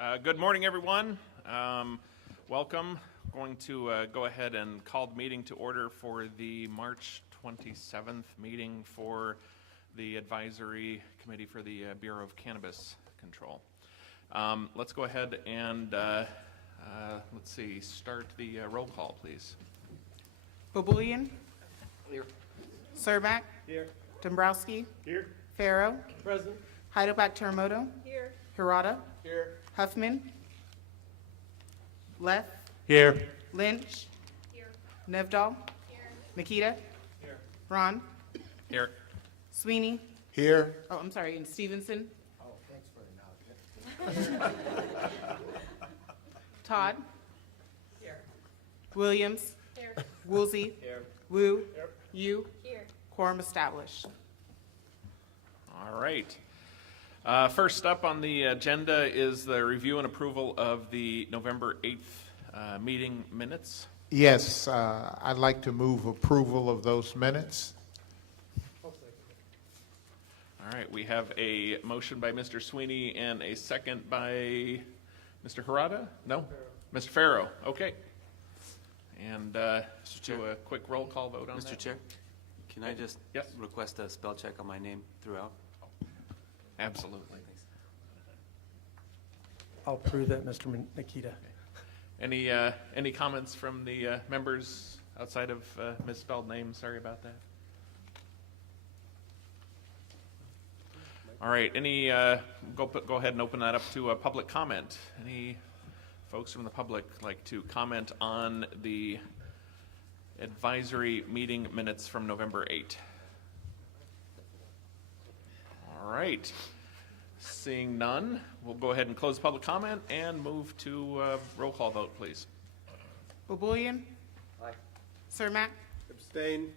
Good morning, everyone. Welcome. Going to go ahead and call the meeting to order for the March 27th meeting for the Advisory Committee for the Bureau of Cannabis Control. Let's go ahead and start the roll call, please. Bobulian. Here. Surback. Here. Dombrowski. Here. Farrow. Present. Heidelbach Teramoto. Here. Hirata. Here. Huffman. Leff. Here. Lynch. Here. Nevdahl. Here. Nikita. Here. Ron. Here. Sweeney. Here. Oh, I'm sorry, and Stevenson. Oh, thanks for the Todd. Here. Williams. Here. Woolsey. Here. Wu. Here. You. Here. Quorum established. All right. First up on the agenda is the review and approval of the November 8th meeting minutes. Yes, I'd like to move approval of those minutes. All right, we have a motion by Mr. Sweeney and a second by Mr. Hirata? No? Mr. Farrow, okay. And just do a quick roll call vote on that. Mr. Chair, can I just Yes. request a spell check on my name throughout? Absolutely. I'll approve that, Mr. Nikita. Any comments from the members outside of misspelled names? Sorry about that. All right, go ahead and open that up to public comment. Any folks from the public like to comment on the advisory meeting minutes from November 8? All right. Seeing none, we'll go ahead and close public comment and move to roll call vote, please. Bobulian. Aye. Surmack. Abstain.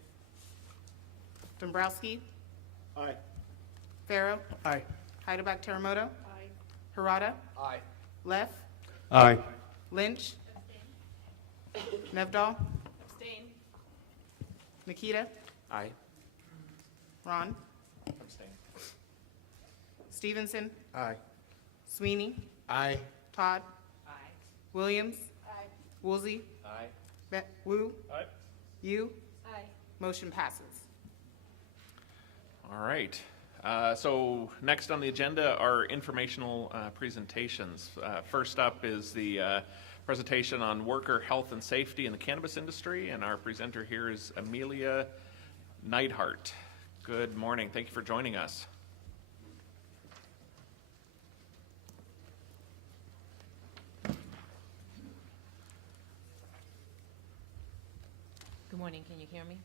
Dombrowski. Aye. Farrow. Aye. Heidelbach Teramoto. Aye. Hirata. Aye. Leff. Aye. Lynch. Nevdahl. Abstain. Nikita. Aye. Ron. Abstain. Stevenson. Aye. Sweeney. Aye. Todd. Aye. Williams. Aye. Woolsey. Aye. Wu. Aye. You. Aye. Motion passes. All right. So next on the agenda are informational presentations. First up is the presentation on worker health and safety in the cannabis industry, and our presenter here is Amelia Neidhart. Good morning. Thank you for joining us. Good morning. Can you hear me?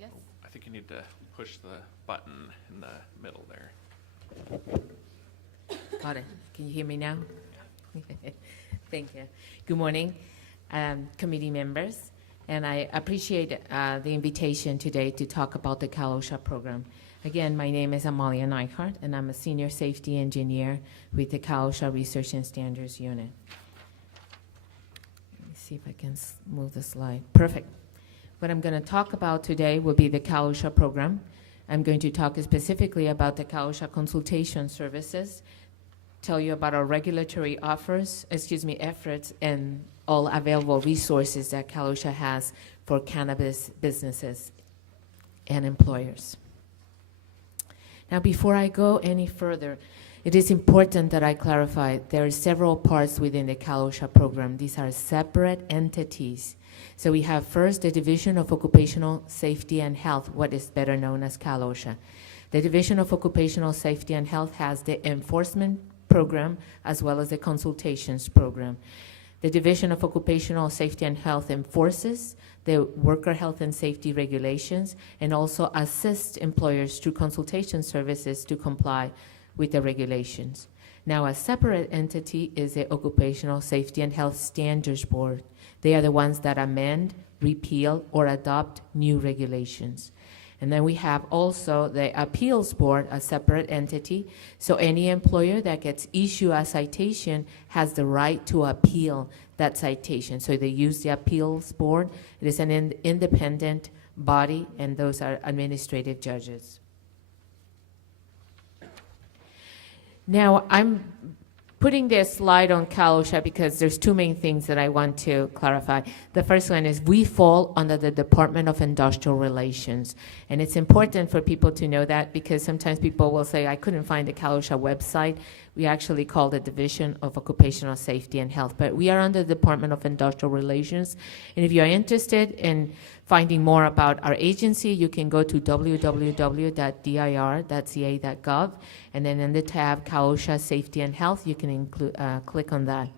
Yes? I think you need to push the button in the middle there. Got it. Can you hear me now? Thank you. Good morning, committee members. And I appreciate the invitation today to talk about the Osha program. Again, my name is Amalia Neidhart, and I'm a senior safety engineer with the Osha Research and Standards Unit. Let me see if I can move the slide. Perfect. What I'm going to talk about today will be the Osha program. I'm going to talk specifically about the Osha consultation services, tell you about our regulatory efforts, and all available resources that Osha has for cannabis businesses and employers. Now, before I go any further, it is important that I clarify there are several parts within the Osha program. These are separate entities. So we have first the Division of Occupational Safety and Health, what is better known as Osha. The Division of Occupational Safety and Health has the enforcement program as well as the consultations program. The Division of Occupational Safety and Health enforces the worker health and safety regulations and also assists employers through consultation services to comply with the regulations. Now, a separate entity is the Occupational Safety and Health Standards Board. They are the ones that amend, repeal, or adopt new regulations. And then we have also the Appeals Board, a separate entity. So any employer that gets issued a citation has the right to appeal that citation. So they use the Appeals Board. It is an independent body, and those are administrative judges. Now, I'm putting this slide on CalOSHA because there's two main things that I want to clarify. The first one is we fall under the Department of Industrial Relations. And it's important for people to know that because sometimes people will say, I couldn't find the CalOSHA website. We actually call the Division of Occupational Safety and Health. But we are under the Department of Industrial Relations. And if you're interested in finding more about our agency, you can go to www.dir.ca.gov, and then in the tab CalOSHA Safety and Health, you can click on that.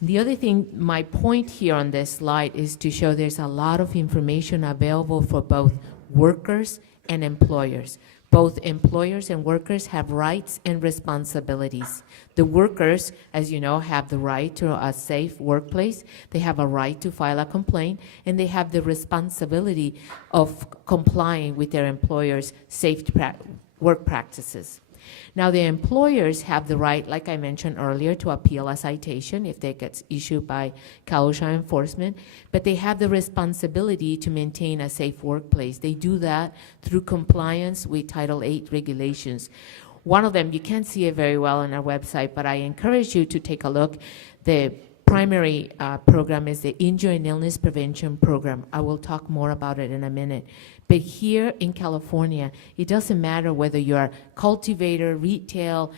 The other thing, my point here on this slide is to show there's a lot of information available for both workers and employers. Both employers and workers have rights and responsibilities. The workers, as you know, have the right to a safe workplace. They have a right to file a complaint, and they have the responsibility of complying with their employer's safe work practices. Now, the employers have the right, like I mentioned earlier, to appeal a citation if they get issued by CalOSHA enforcement, but they have the responsibility to maintain a safe workplace. They do that through compliance with Title VIII regulations. One of them, you can't see it very well on our website, but I encourage you to take a look. The primary program is the Injury and Illness Prevention Program. I will talk more about it in a minute. But here in California, it doesn't matter whether you're a cultivator, retail,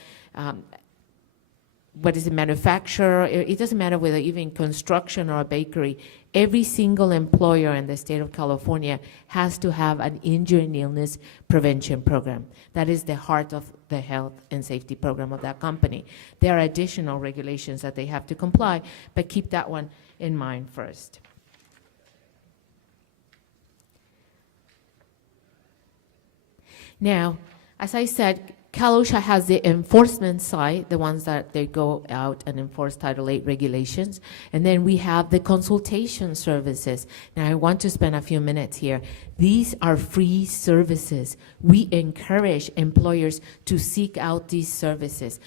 manufacturer, it doesn't matter whether even construction or a bakery. Every single employer in the state of California has to have an injury and illness prevention program. That is the heart of the health and safety program of that company. There are additional regulations that they have to comply, but keep that one in mind first. Now, as I said, CalOSHA has the enforcement side, the ones that they go out and enforce Title VIII regulations, and then we have the consultation services. Now, I want to spend a few minutes here. These are free services. We encourage employers to seek out these services.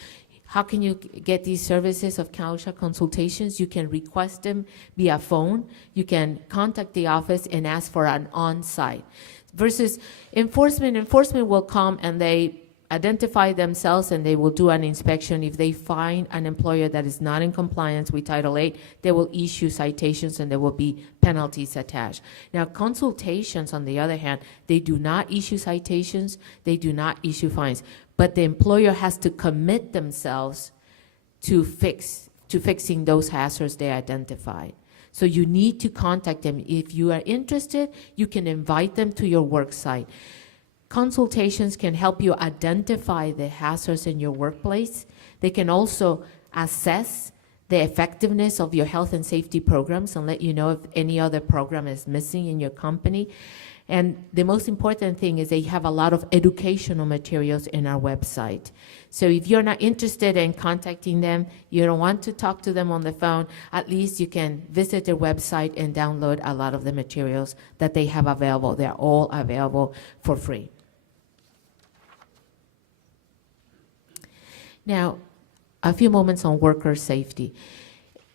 How can you get these services of CalOSHA consultations? You can request them via phone. You can contact the office and ask for an on-site. Versus enforcement will come and they identify themselves and they will do an inspection. If they find an employer that is not in compliance with Title VIII, they will issue citations and there will be penalties attached. Now, consultations, on the other hand, they do not issue citations, they do not issue fines, but the employer has to commit themselves to fixing those hazards they identified. So you need to contact them. If you are interested, you can invite them to your work site. Consultations can help you identify the hazards in your workplace. They can also assess the effectiveness of your health and safety programs and let you know if any other program is missing in your company. And the most important thing is they have a lot of educational materials in our website. So if you're not interested in contacting them, you don't want to talk to them on the phone, at least you can visit their website and download a lot of the materials that they have available. They're all available for free. Now, a few moments on worker safety.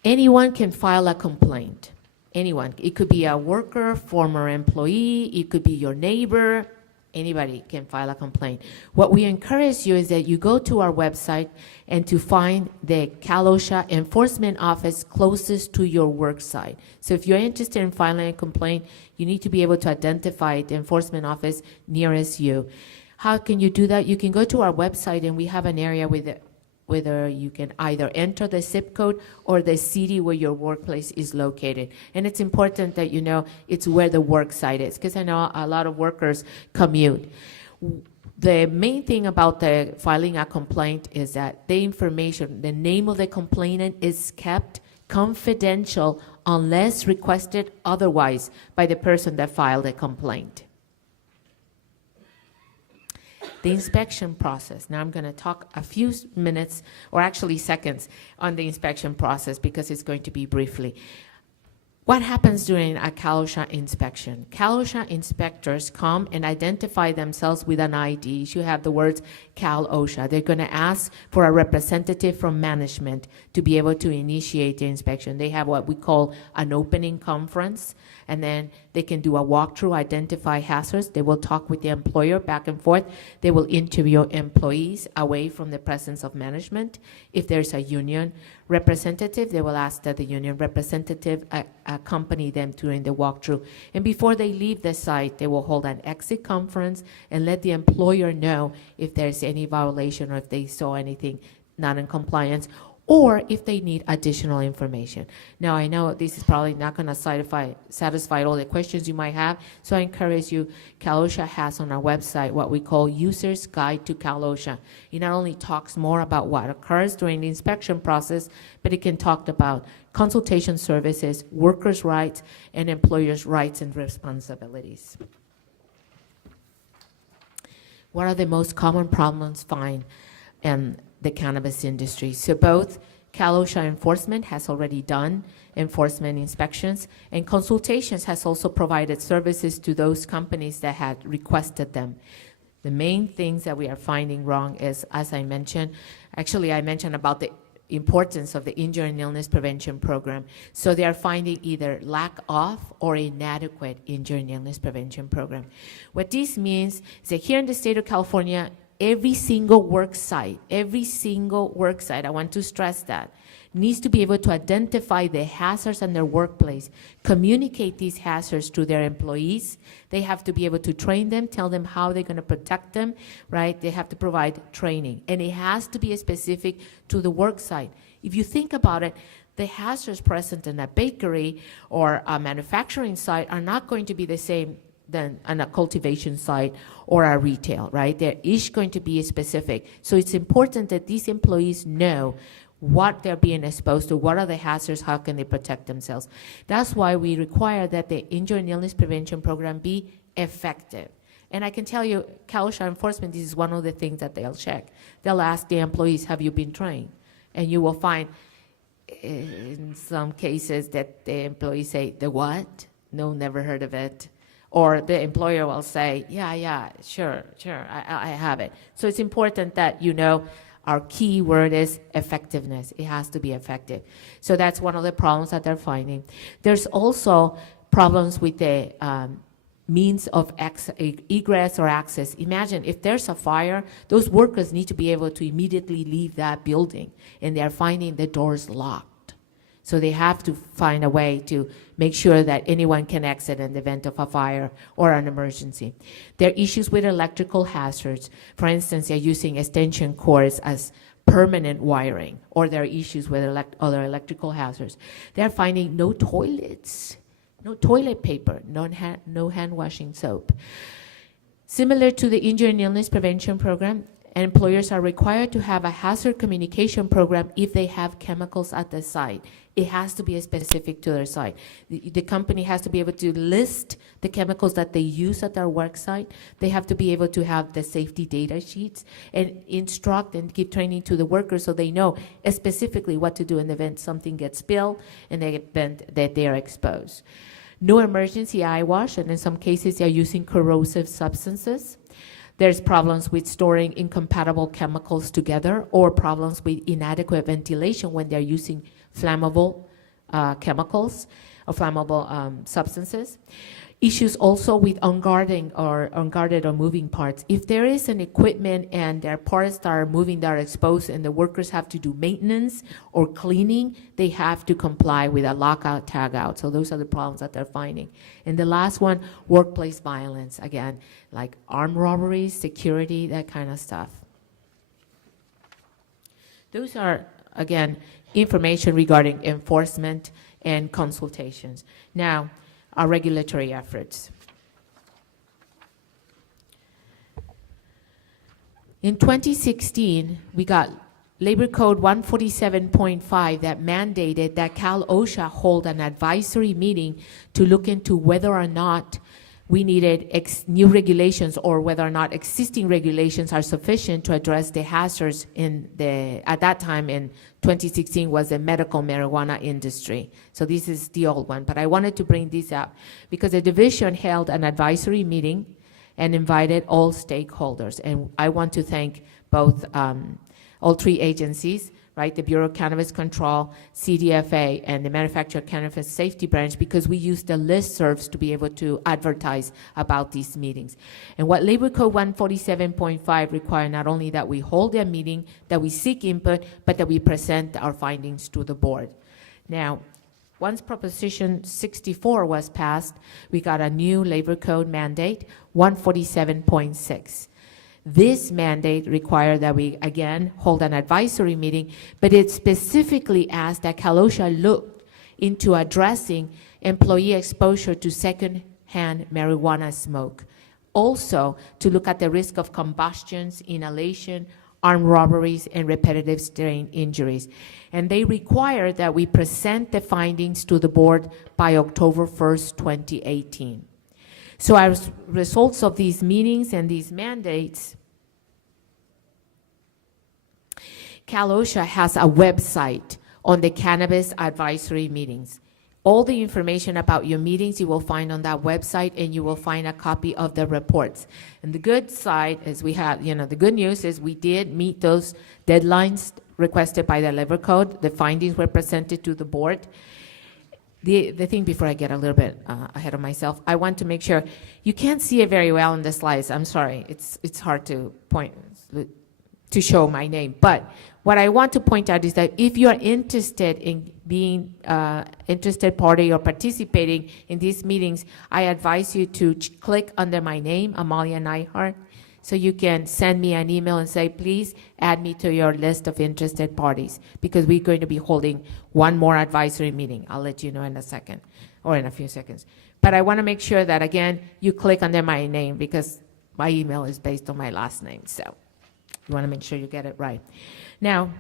Anyone can file a complaint. Anyone. It could be a worker, former employee, it could be your neighbor, anybody can file a complaint. What we encourage you is that you go to our website and to find the CalOSHA enforcement office closest to your work site. So if you're interested in filing a complaint, you need to be able to identify the enforcement office nearest you. How can you do that? You can go to our website and we have an area with whether you can either enter the zip code or the city where your workplace is located. And it's important that you know it's where the work site is, because I know a lot of workers commute. The main thing about the filing a complaint is that the information, the name of the complainant is kept confidential unless requested otherwise by the person that filed the complaint. The inspection process. Now I'm going to talk a few minutes, or actually seconds, on the inspection process because it's going to be briefly. What happens during a CalOSHA inspection? CalOSHA inspectors come and identify themselves with an ID. You should have the words CalOSHA. They're going to ask for a representative from management to be able to initiate the inspection. They have what we call an opening conference, and then They can do a walkthrough, identify hazards. They will talk with the employer back and forth. They will interview employees away from the presence of management. If there's a union representative, they will ask that the union representative accompany them during the walkthrough. And before they leave the site, they will hold an exit conference and let the employer know if there's any violation or if they saw anything not in compliance, or if they need additional information. Now, I know this is probably not going to satisfy all the questions you might have, so I encourage you, Cal OSHA has on our website what we call User's Guide to Cal OSHA. It not only talks more about what occurs during the inspection process, but it can talk about consultation services, workers' rights, and employers' rights and responsibilities. What are the most common problems found in the cannabis industry? So both Cal OSHA enforcement has already done enforcement inspections, and consultations has also provided services to those companies that had requested them. The main things that we are finding wrong is, as I mentioned, actually I mentioned about the importance of the injury and illness prevention program. So they are finding either lack of or inadequate injury and illness prevention program. What this means is that here in the state of California, every single work site, I want to stress that, needs to be able to identify the hazards in their workplace, communicate these hazards to their employees. They have to be able to train them, tell them how they're going to protect them, right? They have to provide training. And it has to be specific to the work site. If you think about it, the hazards present in a bakery or a manufacturing site are not going to be the same than on a cultivation site or a retail, right? They're each going to be specific. So it's important that these employees know what they're being exposed to, what are the hazards, how can they protect themselves. That's why we require that the injury and illness prevention program be effective. And I can tell you, Cal OSHA enforcement, this is one of the things that they'll check. They'll ask the employees, have you been trained? And you will find in some cases that the employees say, the what? No, never heard of it. Or the employer will say, yeah, sure, I have it. So it's important that you know our key word is effectiveness. It has to be effective. So that's one of the problems that they're finding. There's also problems with the means of egress or access. Imagine if there's a fire, those workers need to be able to immediately leave that building, and they're finding the doors locked. So they have to find a way to make sure that anyone can exit in the event of a fire or an emergency. There are issues with electrical hazards. For instance, they're using extension cords as permanent wiring, or there are issues with other electrical hazards. They're finding no toilets, no toilet paper, no hand washing soap. Similar to the injury and illness prevention program, employers are required to have a hazard communication program if they have chemicals at the site. It has to be specific to their site. The company has to be able to list the chemicals that they use at their work site. They have to be able to have the safety data sheets and instruct and give training to the workers so they know specifically what to do in the event something gets spilled and the event that they are exposed. No emergency eye wash, and in some cases they are using corrosive substances. There's problems with storing incompatible chemicals together, or problems with inadequate ventilation when they're using flammable chemicals or flammable substances. Issues also with unguarded or moving parts. If there is an equipment and their parts that are moving that are exposed and the workers have to do maintenance or cleaning, they have to comply with a lockout, tagout. So those are the problems that they're finding. And the last one, workplace violence. Again, like armed robberies, security, that kind of stuff. Those are, again, information regarding enforcement and consultations. Now, our regulatory efforts. In 2016, we got Labor Code 147.5 that mandated that Cal OSHA hold an advisory meeting to look into whether or not we needed new regulations or whether or not existing regulations are sufficient to address the hazards at that time in 2016 was the medical marijuana industry. So this is the old one, but I wanted to bring this up because the division held an advisory meeting and invited all stakeholders. And I want to thank both all three agencies right? The Bureau of Cannabis Control, CDFA, and the Manufacturer Cannabis Safety Branch, because we use the listservs to be able to advertise about these meetings. And what Labor Code 147.5 require, not only that we hold a meeting, that we seek input, but that we present our findings to the board. Now, once Proposition 64 was passed, we got a new Labor Code mandate, 147.6. This mandate required that we, again, hold an advisory meeting, but it specifically asked that Calosha look into addressing employee exposure to secondhand marijuana smoke. Also, to look at the risk of combustions, inhalation, armed robberies, and repetitive strain injuries. And they require that we present the findings to the board by October 1st, 2018. So as results of these meetings and these mandates, Calosha has a website on the cannabis advisory meetings. All the information about your meetings you will find on that website, and you will find a copy of the reports. And the good side is the good news is we did meet those deadlines requested by the Labor Code. The findings were presented to the board. The thing, before I get a little bit ahead of myself, I want to make sure, you can't see it very well in the slides. I'm sorry, it's hard to to show my name. But what I want to point out is that if you are interested in being interested party or participating in these meetings, I advise you to click under my name, Amalia Neihart, so you can send me an email and say, please add me to your list of interested parties, because we're going to be holding one more advisory meeting. I'll let you know in a second, or in a few seconds. But I want to make sure that, again, you click under my name, because my email is based on my last name. So you want to make sure you get it right. Now,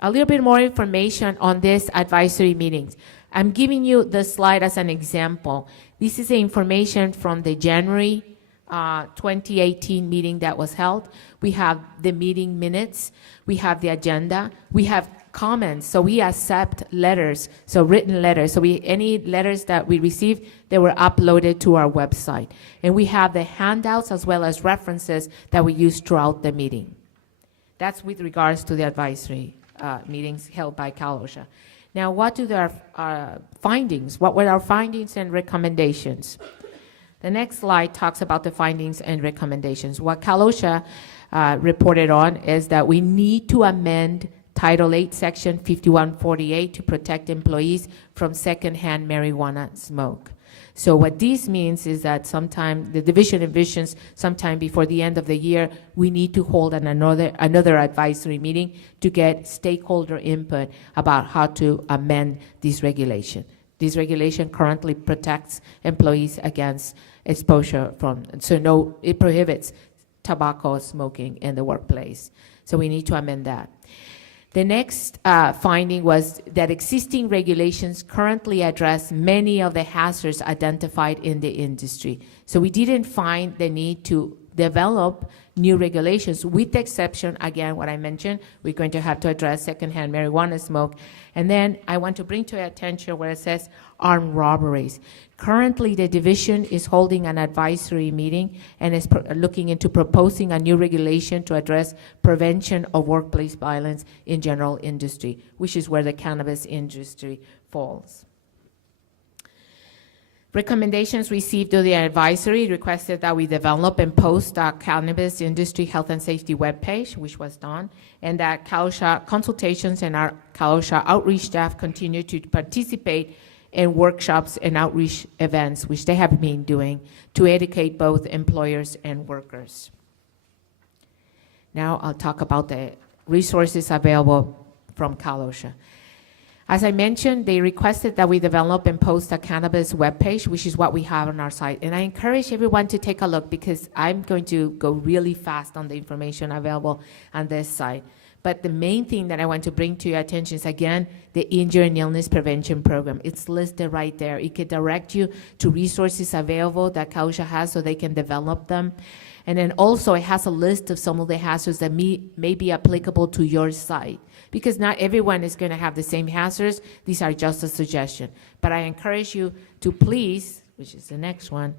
a little bit more information on this advisory meetings. I'm giving you the slide as an example. This is the information from the January 2018 meeting that was held. We have the meeting minutes, we have the agenda, we have comments, so we accept letters, so written letters. So any letters that we received, they were uploaded to our website. And we have the handouts as well as references that we use throughout the meeting. That's with regards to the advisory meetings held by Calosha. Now, what do our findings? What were our findings and recommendations? The next slide talks about the findings and recommendations. What Calosha reported on is that we need to amend Title 8, Section 5148 to protect employees from secondhand marijuana smoke. So what this means is that sometime, the division envisions sometime before the end of the year, we need to hold another advisory meeting to get stakeholder input about how to amend this regulation. This regulation currently protects employees against exposure it prohibits tobacco smoking in the workplace. So we need to amend that. The next finding was that existing regulations currently address many of the hazards identified in the industry. So we didn't find the need to develop new regulations, with the exception, again, what I mentioned, we're going to have to address secondhand marijuana smoke. And then I want to bring to your attention where it says armed robberies. Currently, the division is holding an advisory meeting and is looking into proposing a new regulation to address prevention of workplace violence in general industry, which is where the cannabis industry falls. Recommendations received to the advisory requested that we develop and post a cannabis industry health and safety webpage, which was done, and that Calosha consultations and our Calosha outreach staff continue to participate in workshops and outreach events, which they have been doing, to educate both employers and workers. Now I'll talk about the resources available from Calosha. As I mentioned, they requested that we develop and post a cannabis webpage, which is what we have on our site. And I encourage everyone to take a look, because I'm going to go really fast on the information available on this site. But the main thing that I want to bring to your attention is, again, the Injury and Illness Prevention Program. It's listed right there. It can direct you to resources available that Calosha has so they can develop them. And then also it has a list of some of the hazards that may be applicable to your site, because not everyone is going to have the same hazards. These are just a suggestion. But I encourage you to please, which is the next one,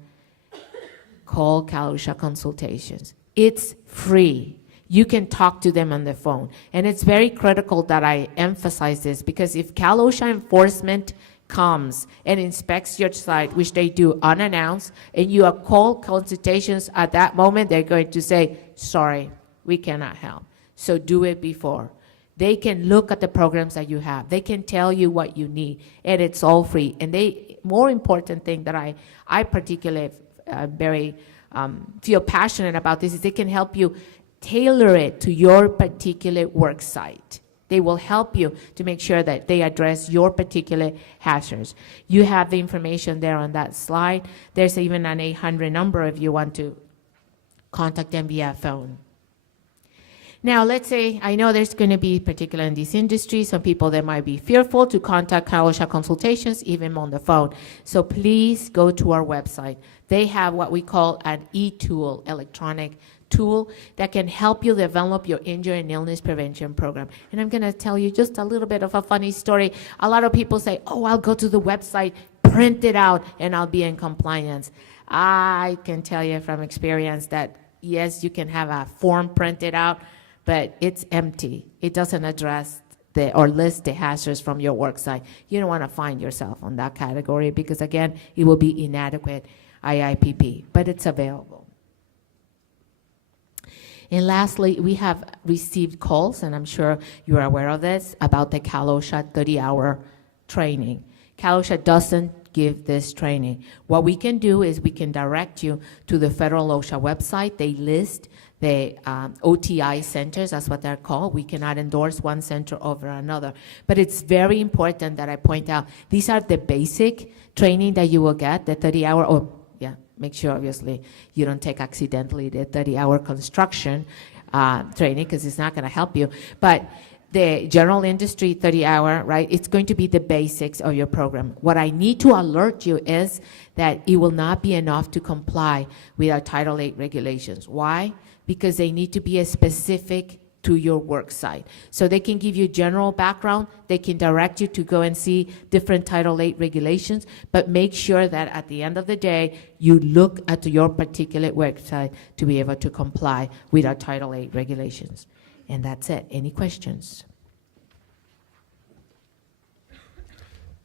call Calosha Consultations. It's free. you can talk to them on the phone. And it's very critical that I emphasize this, because if Cal OSHA enforcement comes and inspects your site, which they do unannounced, and you call consultations at that moment, they're going to say, sorry, we cannot help. So do it before. They can look at the programs that you have. They can tell you what you need, and it's all free. And more important thing that I particularly feel passionate about this is they can help you tailor it to your particular work site. They will help you to make sure that they address your particular hazards. You have the information there on that slide. There's even an 800 number if you want to contact them via phone. Now, let's say, I know there's going to be, particularly in this industry, some people that might be fearful to contact Cal OSHA consultations, even on the phone. So please go to our website. They have what we call an e-tool, electronic tool, that can help you develop your injury and illness prevention program. And I'm going to tell you just a little bit of a funny story. A lot of people say, oh, I'll go to the website, print it out, and I'll be in compliance. I can tell you from experience that, yes, you can have a form printed out, but it's empty. It doesn't address or list the hazards from your work site. You don't want to find yourself on that category because, again, it will be inadequate IIPP, but it's available. And lastly, we have received calls, and I'm sure you're aware of this, about the Cal OSHA 30-hour training. Cal OSHA doesn't give this training. What we can do is we can direct you to the federal OSHA website. They list the OTI centers, that's what they're called. We cannot endorse one center over another. But it's very important that I point out, these are the basic training that you will get, the 30-hour, make sure obviously you don't take accidentally the 30-hour construction training, because it's not gonna help you. But the general industry 30-hour, right, it's going to be the basics of your program. What I need to alert you is that it will not be enough to comply with our Title VIII regulations. Why? Because they need to be specific to your work site. So they can give you general background, they can direct you to go and see different Title VIII regulations, but make sure that at the end of the day, you look at your particular website to be able to comply with our Title VIII regulations. And that's it. Any questions?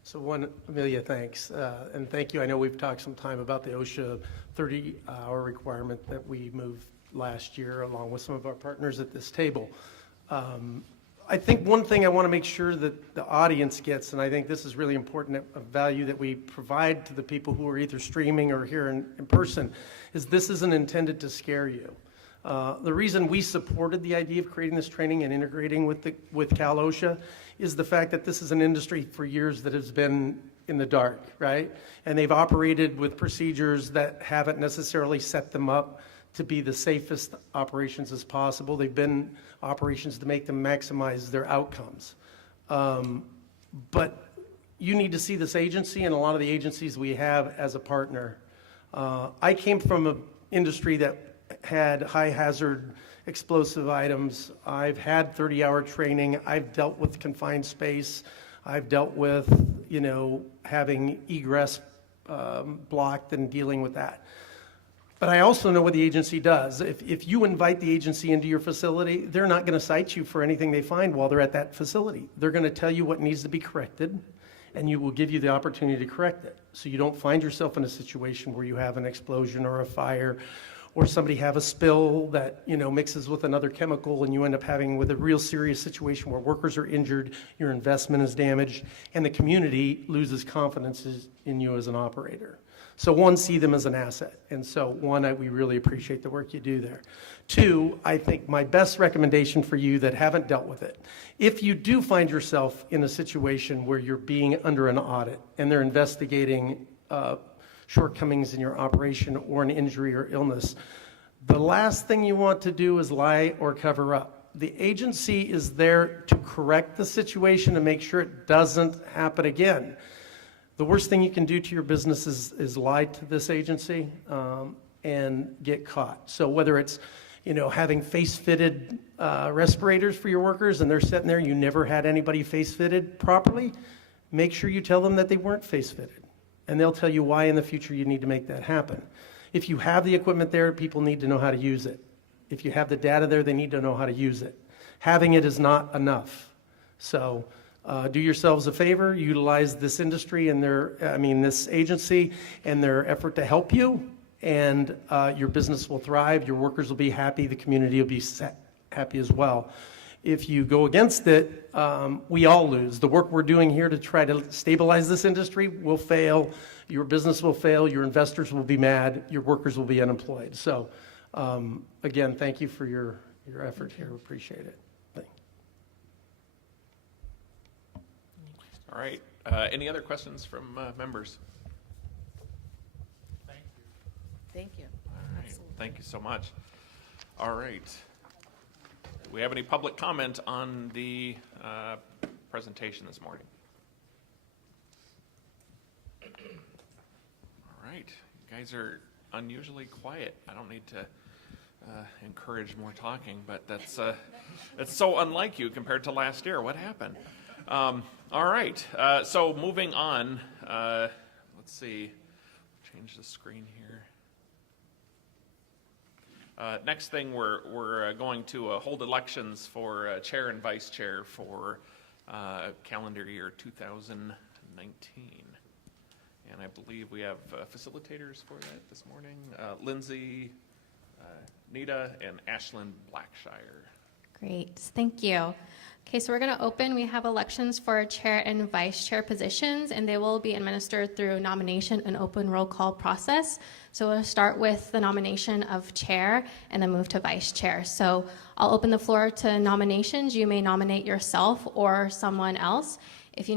So Amelia, thanks. And thank you. I know we've talked some time about the OSHA 30-hour requirement that we moved last year along with some of our partners at this table. I think one thing I want to make sure that the audience gets, and I think this is really important, a value that we provide to the people who are either streaming or here in person, is this isn't intended to scare you. The reason we supported the idea of creating this training and integrating with Cal OSHA is the fact that this is an industry for years that has been in the dark, right? And they've operated with procedures that haven't necessarily set them up to be the safest operations as possible. They've been operations to make them maximize their outcomes. But you need to see this agency and a lot of the agencies we have as a partner. I came from an industry that had high hazard explosive items. I've had 30-hour training. I've dealt with confined space. I've dealt with, having egress blocked and dealing with that. But I also know what the agency does. If you invite the agency into your facility, they're not going to cite you for anything they find while they're at that facility. They're going to tell you what needs to be corrected, and you will give you the opportunity to correct it. So you don't find yourself in a situation where you have an explosion or a fire, or somebody have a spill that mixes with another chemical, and you end up having with a real serious situation where workers are injured, your investment is damaged, and the community loses confidence in you as an operator. So one, see them as an asset. And so one, we really appreciate the work you do there. Two, I think my best recommendation for you that haven't dealt with it, if you do find yourself in a situation where you're being under an audit and they're investigating shortcomings in your operation or an injury or illness, the last thing you want to do is lie or cover up. The agency is there to correct the situation and make sure it doesn't happen again. The worst thing you can do to your business is lie to this agency and get caught. So whether it's having face-fitted respirators for your workers and they're sitting there, you never had anybody face-fitted properly, make sure you tell them that they weren't face-fitted. And they'll tell you why in the future you need to make that happen. If you have the equipment there, people need to know how to use it. If you have the data there, they need to know how to use it. Having it is not enough. So do yourselves a favor, utilize this industry and this agency and their effort to help you, and your business will thrive, your workers will be happy, the community will be happy as well. If you go against it, we all lose. The work we're doing here to try to stabilize this industry will fail, your business will fail, your investors will be mad, your workers will be unemployed. So again, thank you for your effort here, appreciate it. All right. Any other questions from members? Thank you. All right. Thank you so much. All right. Do we have any public comment on the presentation this morning? All right. You guys are unusually quiet. I don't need to encourage more talking, but that's so unlike you compared to last year. What happened? All right, so moving on, let's see, change the screen here. Next thing, we're going to hold elections for chair and vice chair for calendar year 2019. And I believe we have facilitators for that this morning, Lindsay, Nita, and Ashlyn Blackshire. Great, thank you. Okay, so we're going to open. We have elections for chair and vice chair positions, and they will be administered through nomination and open roll call process. So we'll start with the nomination of chair and then move to vice chair. So I'll open the floor to nominations. You may nominate yourself or someone else. If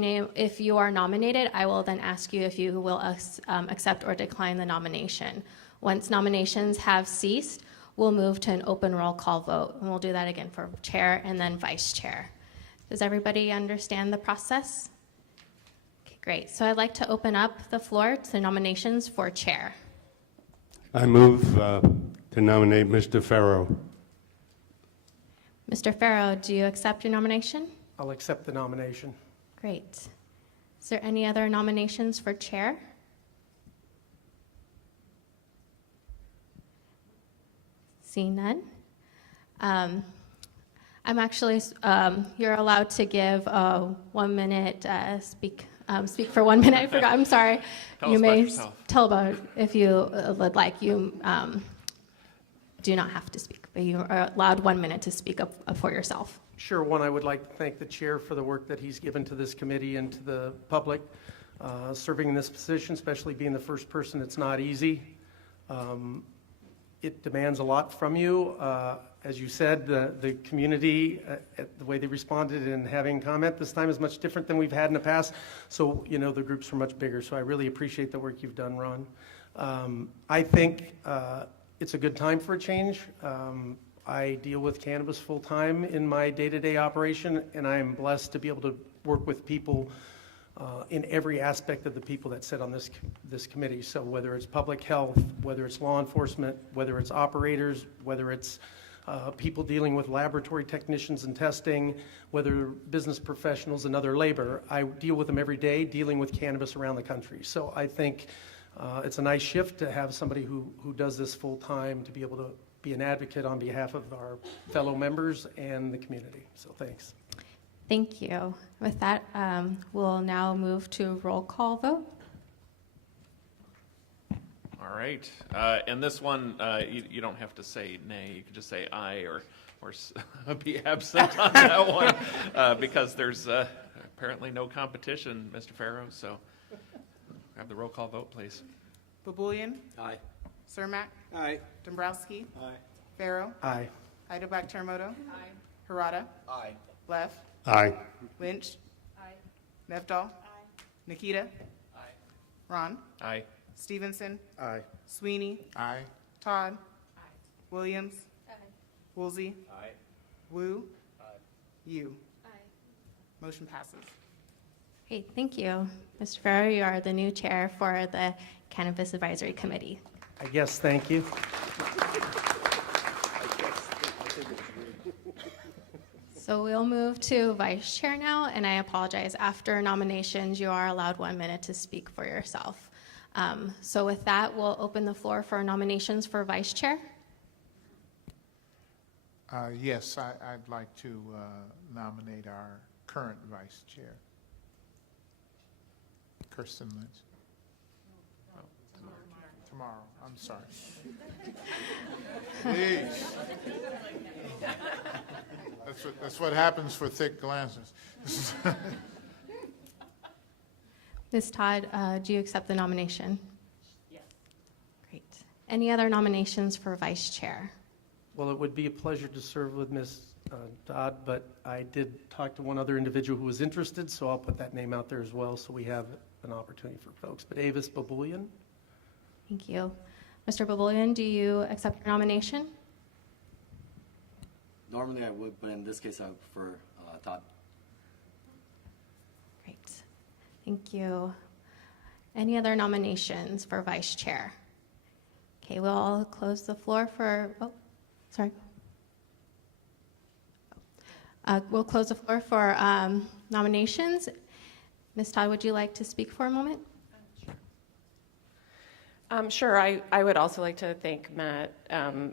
you are nominated, I will then ask you if you will accept or decline the nomination. Once nominations have ceased, we'll move to an open roll call vote, and we'll do that again for chair and then vice chair. Does everybody understand the process? Okay, great. So I'd like to open up the floor to nominations for chair. I move to nominate Mr. Farrow. Mr. Farrow, do you accept your nomination? I'll accept the nomination. Great. Is there any other nominations for chair? Seeing none. I'm actually, you're allowed to give 1 minute speak for 1 minute. I forgot. I'm sorry. Tell you us may about yourself. tell about if you would like. You do not have to speak, but you are allowed 1 minute to speak up for yourself. Sure. One, I would like to thank the chair for the work that he's given to this committee and to the public. Serving in this position, especially being the first person, it's not easy. It demands a lot from you. As you said, the community, the way they responded and having comment this time is much different than we've had in the past. So, the groups are much bigger. So I really appreciate the work you've done, Ron. I think it's a good time for a change. I deal with cannabis full time in my day-to-day operation, and I am blessed to be able to work with people in every aspect of the people that sit on this committee. So whether it's public health, whether it's law enforcement, whether it's operators, whether it's people dealing with laboratory technicians and testing, whether business professionals and other labor, I deal with them every day, dealing with cannabis around the country. So I think it's a nice shift to have somebody who does this full time to be able to be an advocate on behalf of our fellow members and the community. So thanks. Thank you. With that, we'll now move to roll call vote. All right. And this one, you don't have to say nay. You can just say aye or be absent on that one because there's apparently no competition, Mr. Farrow. So have the roll call vote, please. Babulian, Aye. Cermak, Aye. Dombrowski, Aye. Farrow, Aye. Ida Termoto, Harada, Aye. Leff, Aye. Lynch, Nevdal, Nikita, Ron, Aye. Stevenson, Aye. Sweeney, Aye. Todd, Williams, Woolsey, Wu, Yu. Motion passes. Okay, thank you. Mr. Farrow, you are the new chair for the Cannabis Advisory Committee. I guess, thank you. So we'll move to vice chair now, and I apologize. After nominations, you are allowed 1 minute to speak for yourself. So with that, we'll open the floor for nominations for vice chair. Yes, I'd like to nominate our current vice chair, Kirsten Lynch. Tomorrow, I'm sorry. Please. That's what happens for thick glasses. Ms. Todd, do you accept the nomination? Yes. Great. Any other nominations for vice chair? Well, it would be a pleasure to serve with Ms. Dodd, but I did talk to one other individual who was interested, so I'll put that name out there as well, so we have an opportunity for folks. But Avis Babulian? Thank you. Mr. Baboulian, do you accept your nomination? Normally I would, but in this case I would prefer Todd. Great. Thank you. Any other nominations for vice chair? Okay, we'll close the floor for, sorry. We'll close the floor for nominations. Ms. Todd, would you like to speak for a moment? Sure. I would also like to thank Matt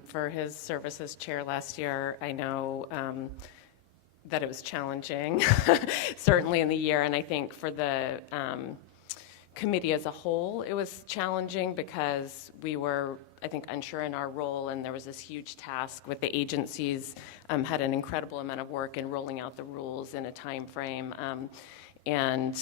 for his service as chair last year. I know that it was challenging, certainly in the year, and I think for the committee as a whole, it was challenging because we were, I think, unsure in our role, and there was this huge task with the agencies, had an incredible amount of work in rolling out the rules in a time frame. And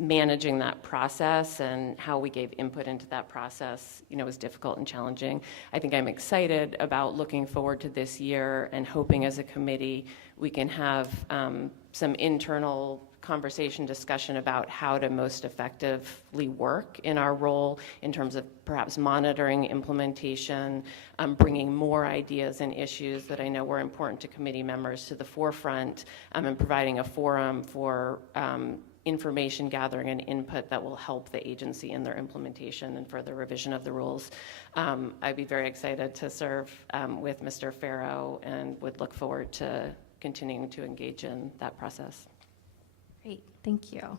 managing that process and how we gave input into that process, was difficult and challenging. I think I'm excited about looking forward to this year and hoping as a committee we can have some internal conversation, discussion about how to most effectively work in our role in terms of perhaps monitoring implementation, bringing more ideas and issues that I know were important to committee members to the forefront, and providing a forum for information gathering and input that will help the agency in their implementation and further revision of the rules. I'd be very excited to serve with Mr. Farrow and would look forward to continuing to engage in that process. Great, thank you.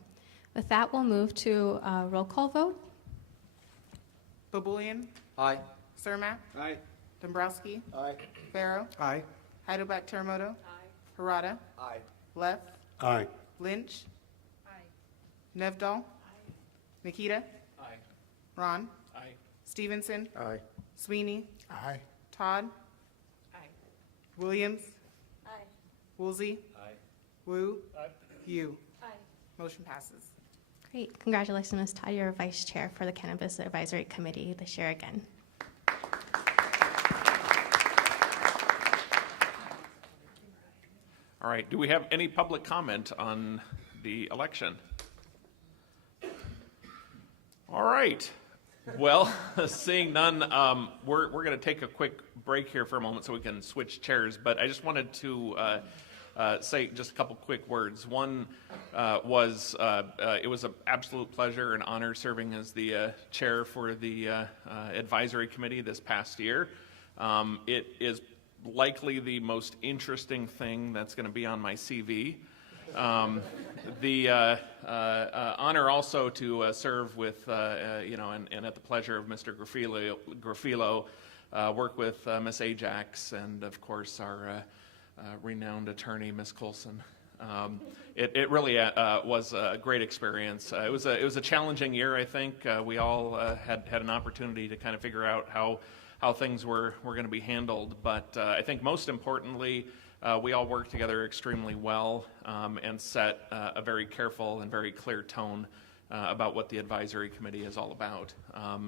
With that, we'll move to a roll call vote. Babulian? Aye. Cermak? Aye. Dombrowski? Aye. Farrow? Aye. Heidelback Terremoto? Harada? Aye. Leff? Aye. Lynch? Nevdal? Nikita? Aye. Ron? Aye. Stevenson? Aye. Sweeney? Aye. Todd? Williams? Woolsey? Aye. Wu? You? Motion passes. Great, congratulations, Ms. Todd, you're vice chair for the Cannabis Advisory Committee this year again. All right, do we have any public comment on the election? All right. Well, seeing none, we're going to take a quick break here for a moment so we can switch chairs. But I just wanted to say just a couple quick words. One was it was an absolute pleasure and honor serving as the chair for the advisory committee this past year. It is likely the most interesting thing that's going to be on my CV. The honor also to serve with, and at the pleasure of Mr. Grafilo, work with Ms. Ajax and, of course, our renowned attorney, Ms. Coulson. It really was a great experience. It was a challenging year, I think. We all had an opportunity to kind of figure out how things were going to be handled. But I think most importantly, we all worked together extremely well and set a very careful and very clear tone about what the advisory committee is all about.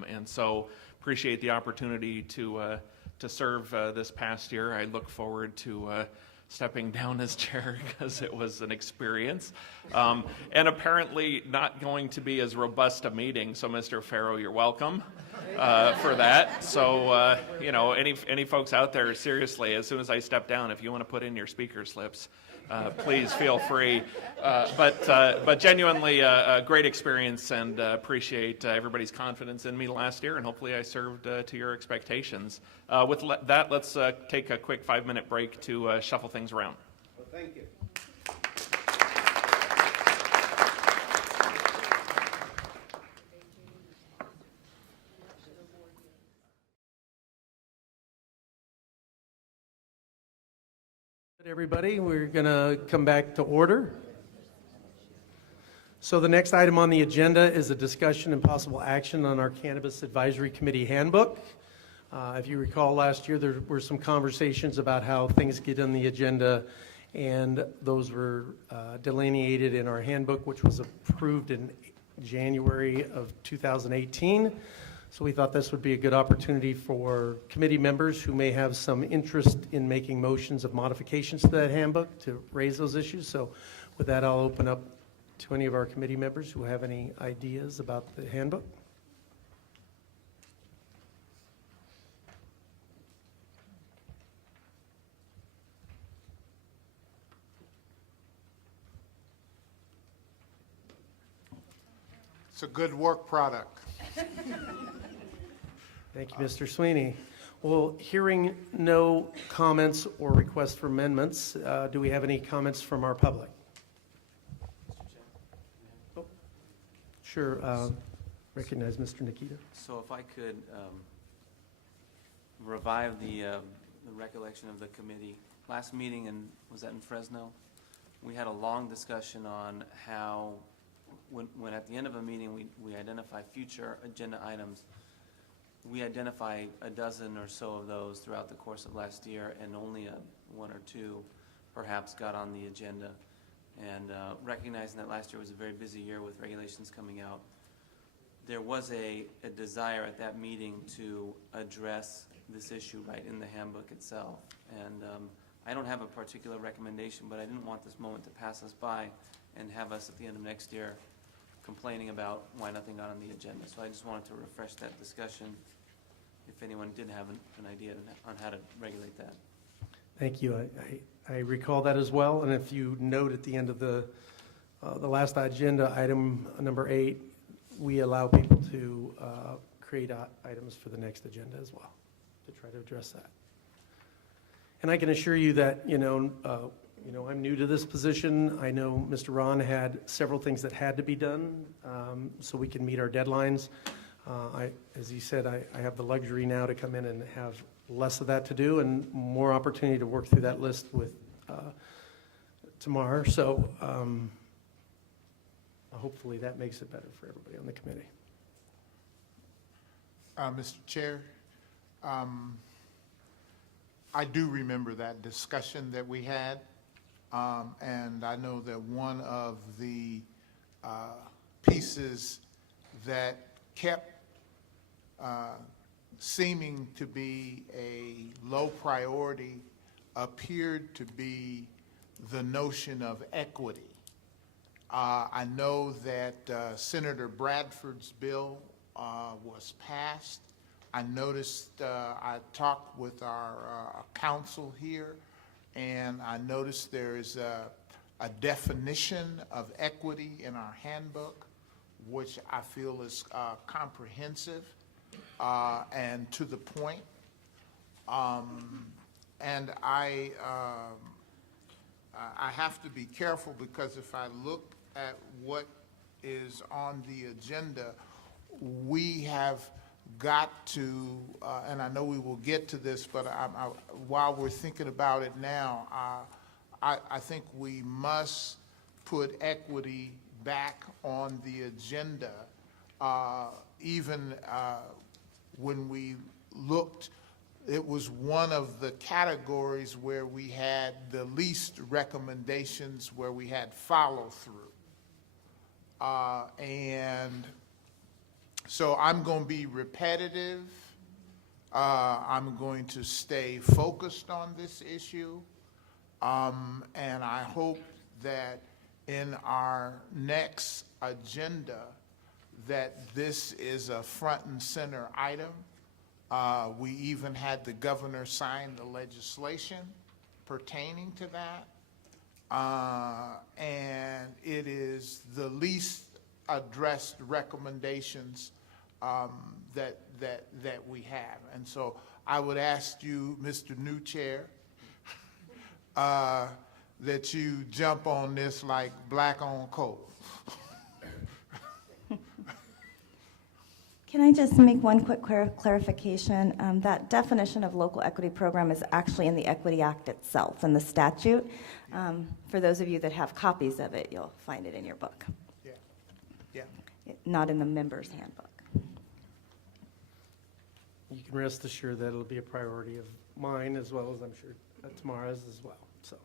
And so appreciate the opportunity to serve this past year. I look forward to stepping down as chair because it was an experience. And apparently not going to be as robust a meeting. So Mr. Farrow, you're welcome for that. So, any folks out there, seriously, as soon as I step down, if you want to put in your speaker slips, please feel free. But genuinely a great experience and appreciate everybody's confidence in me last year, and hopefully I served to your expectations. With that, let's take a quick 5-minute break to shuffle things around. Well, thank you. Everybody, we're going to come back to order. So the next item on the agenda is a discussion and possible action on our Cannabis Advisory Committee Handbook. If you recall, last year there were some conversations about how things get on the agenda, and those were delineated in our handbook, which was approved in January of 2018. So we thought this would be a good opportunity for committee members who may have some interest in making motions of modifications to that handbook to raise those issues. So with that, I'll open up to any of our committee members who have any ideas about the handbook. It's a good work product. Thank you, Mr. Sweeney. Well, hearing no comments or requests for amendments, do we have any comments from our public? Oh, sure. Recognize Mr. Nikita. So if I could revive the recollection of the committee. Last meeting, was that in Fresno? We had a long discussion on how, when at the end of a meeting we identify future agenda items, we identify a dozen or so of those throughout the course of last year, and only one or two perhaps got on the agenda. And recognizing that last year was a very busy year with regulations coming out, there was a desire at that meeting to address this issue right in the handbook itself. And I don't have a particular recommendation, but I didn't want this moment to pass us by and have us at the end of next year complaining about why nothing got on the agenda. So I just wanted to refresh that discussion if anyone did have an idea on how to regulate that. Thank you. I recall that as well. And if you note at the end of the last agenda, item number 8, we allow people to create items for the next agenda as well to try to address that. And I can assure you that, I'm new to this position. I know Mr. Ron had several things that had to be done so we can meet our deadlines. As he said, I have the luxury now to come in and have less of that to do and more opportunity to work through that list with Tamar. So hopefully that makes it better for everybody on the committee. Mr. Chair, I do remember that discussion that we had. And I know that one of the pieces that kept seeming to be a low priority appeared to be the notion of equity. I know that Senator Bradford's bill was passed. I noticed, I talked with our counsel here, and I noticed there is a definition of equity in our handbook, which I feel is comprehensive and to the point. And I have to be careful, because if I look at what is on the agenda, we have got to, and I know we will get to this, but while we're thinking about it now, I think we must put equity back on the agenda. Even when we looked, it was one of the categories where we had the least recommendations, where we had follow-through. And so I'm going to be repetitive. I'm going to stay focused on this issue. And I hope that in our next agenda that this is a front and center item. We even had the governor sign the legislation pertaining to that. And it is the least addressed recommendations that we have. And so I would ask you, Mr. New Chair, that you jump on this like black on coal. Can I just make one quick clarification? That definition of local equity program is actually in the Equity Act itself, in the statute. For those of you that have copies of it, you'll find it in your book. Yeah. Not in the member's handbook. You can rest assured that it'll be a priority of mine as well as I'm sure Tamara's as well, so.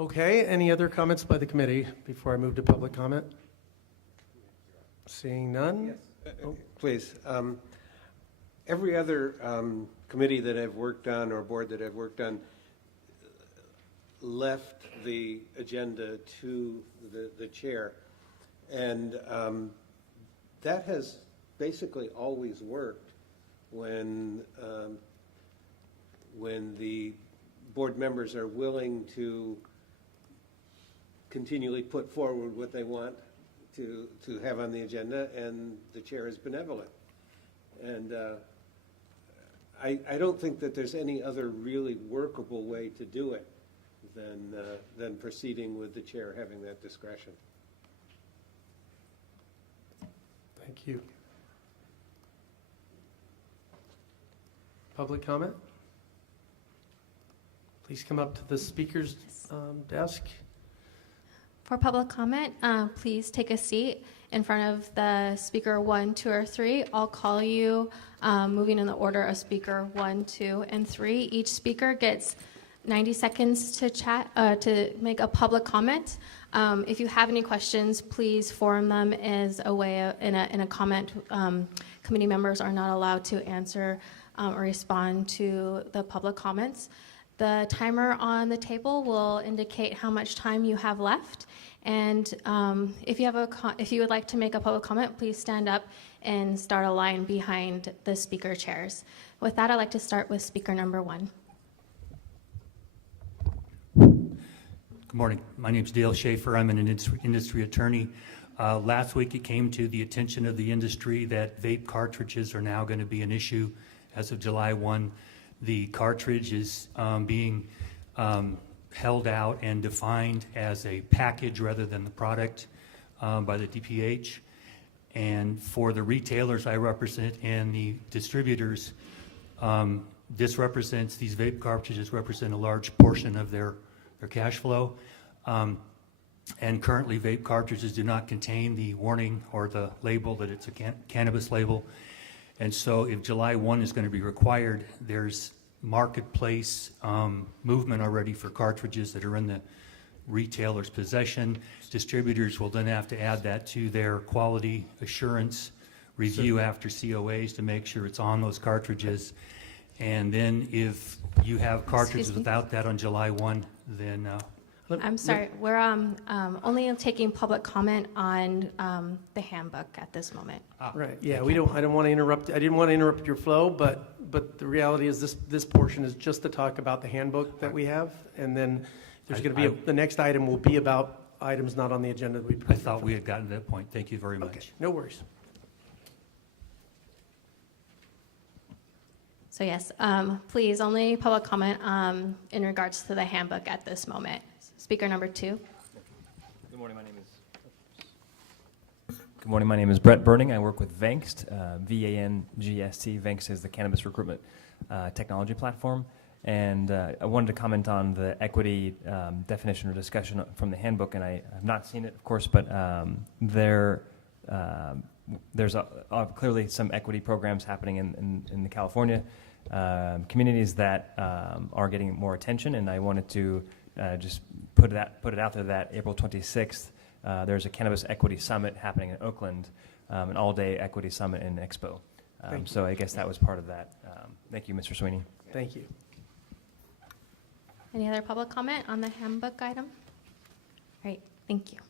Okay, any other comments by the committee before I move to public comment? Seeing none? Please. Every other committee that I've worked on or board that I've worked on left the agenda to the chair. And that has basically always worked when the board members are willing to continually put forward what they want to have on the agenda, and the chair is benevolent. And I don't think that there's any other really workable way to do it than proceeding with the chair having that discretion. Thank you. Public comment? Please come up to the speaker's desk. For public comment, please take a seat in front of the speaker 1, 2, or 3. I'll call you moving in the order of speaker 1, 2, and 3. Each speaker gets 90 seconds to chat, to make a public comment. If you have any questions, please form them as a way of, in a comment. Committee members are not allowed to answer or respond to the public comments. The timer on the table will indicate how much time you have left. And if you would like to make a public comment, please stand up and start a line behind the speaker chairs. With that, I'd like to start with speaker number 1. Good morning. My name is Dale Schaefer. I'm an industry attorney. Last week it came to the attention of the industry that vape cartridges are now going to be an issue as of July 1. The cartridge is being held out and defined as a package rather than the product by the DPH. And for the retailers I represent and the distributors, these vape cartridges represent a large portion of their cash flow. And currently vape cartridges do not contain the warning or the label that it's a cannabis label. And so if July 1 is going to be required, there's marketplace movement already for cartridges that are in the retailer's possession. Distributors will then have to add that to their quality assurance review after COAs to make sure it's on those cartridges. And then if you have cartridges without that on July 1, then I'm sorry, we're only taking public comment on the handbook at this moment. Right. Yeah, I didn't want to interrupt your flow, but the reality is this portion is just to talk about the handbook that we have, and then there's going to be the next item will be about items not on the agenda that we. I thought we had gotten to that point. Thank you very much. Okay, no worries. So yes, please, only public comment in regards to the handbook at this moment. Speaker number 2. Good morning, my name is Brett Burning. I work with Vangst, VANGST. Vangst is the cannabis recruitment technology platform. And I wanted to comment on the equity definition or discussion from the handbook, and I have not seen it, of course, but there's clearly some equity programs happening in the California communities that are getting more attention, and I wanted to just put it out there that April 26th, there's a Cannabis Equity Summit happening in Oakland, an all-day equity summit and expo. So I guess that was part of that. Thank you, Mr. Sweeney. Thank you. Any other public comment on the handbook item? All right, thank you.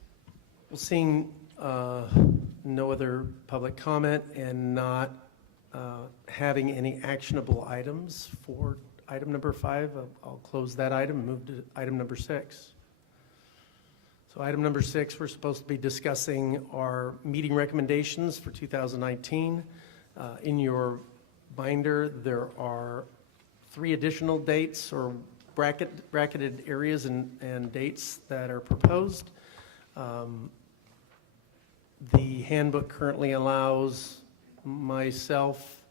Well, seeing no other public comment and not having any actionable items for item number 5, I'll close that item and move to item number 6. So item number 6, we're supposed to be discussing our meeting recommendations for 2019. In your binder, there are 3 additional dates or bracketed areas and dates that are proposed. The handbook currently allows myself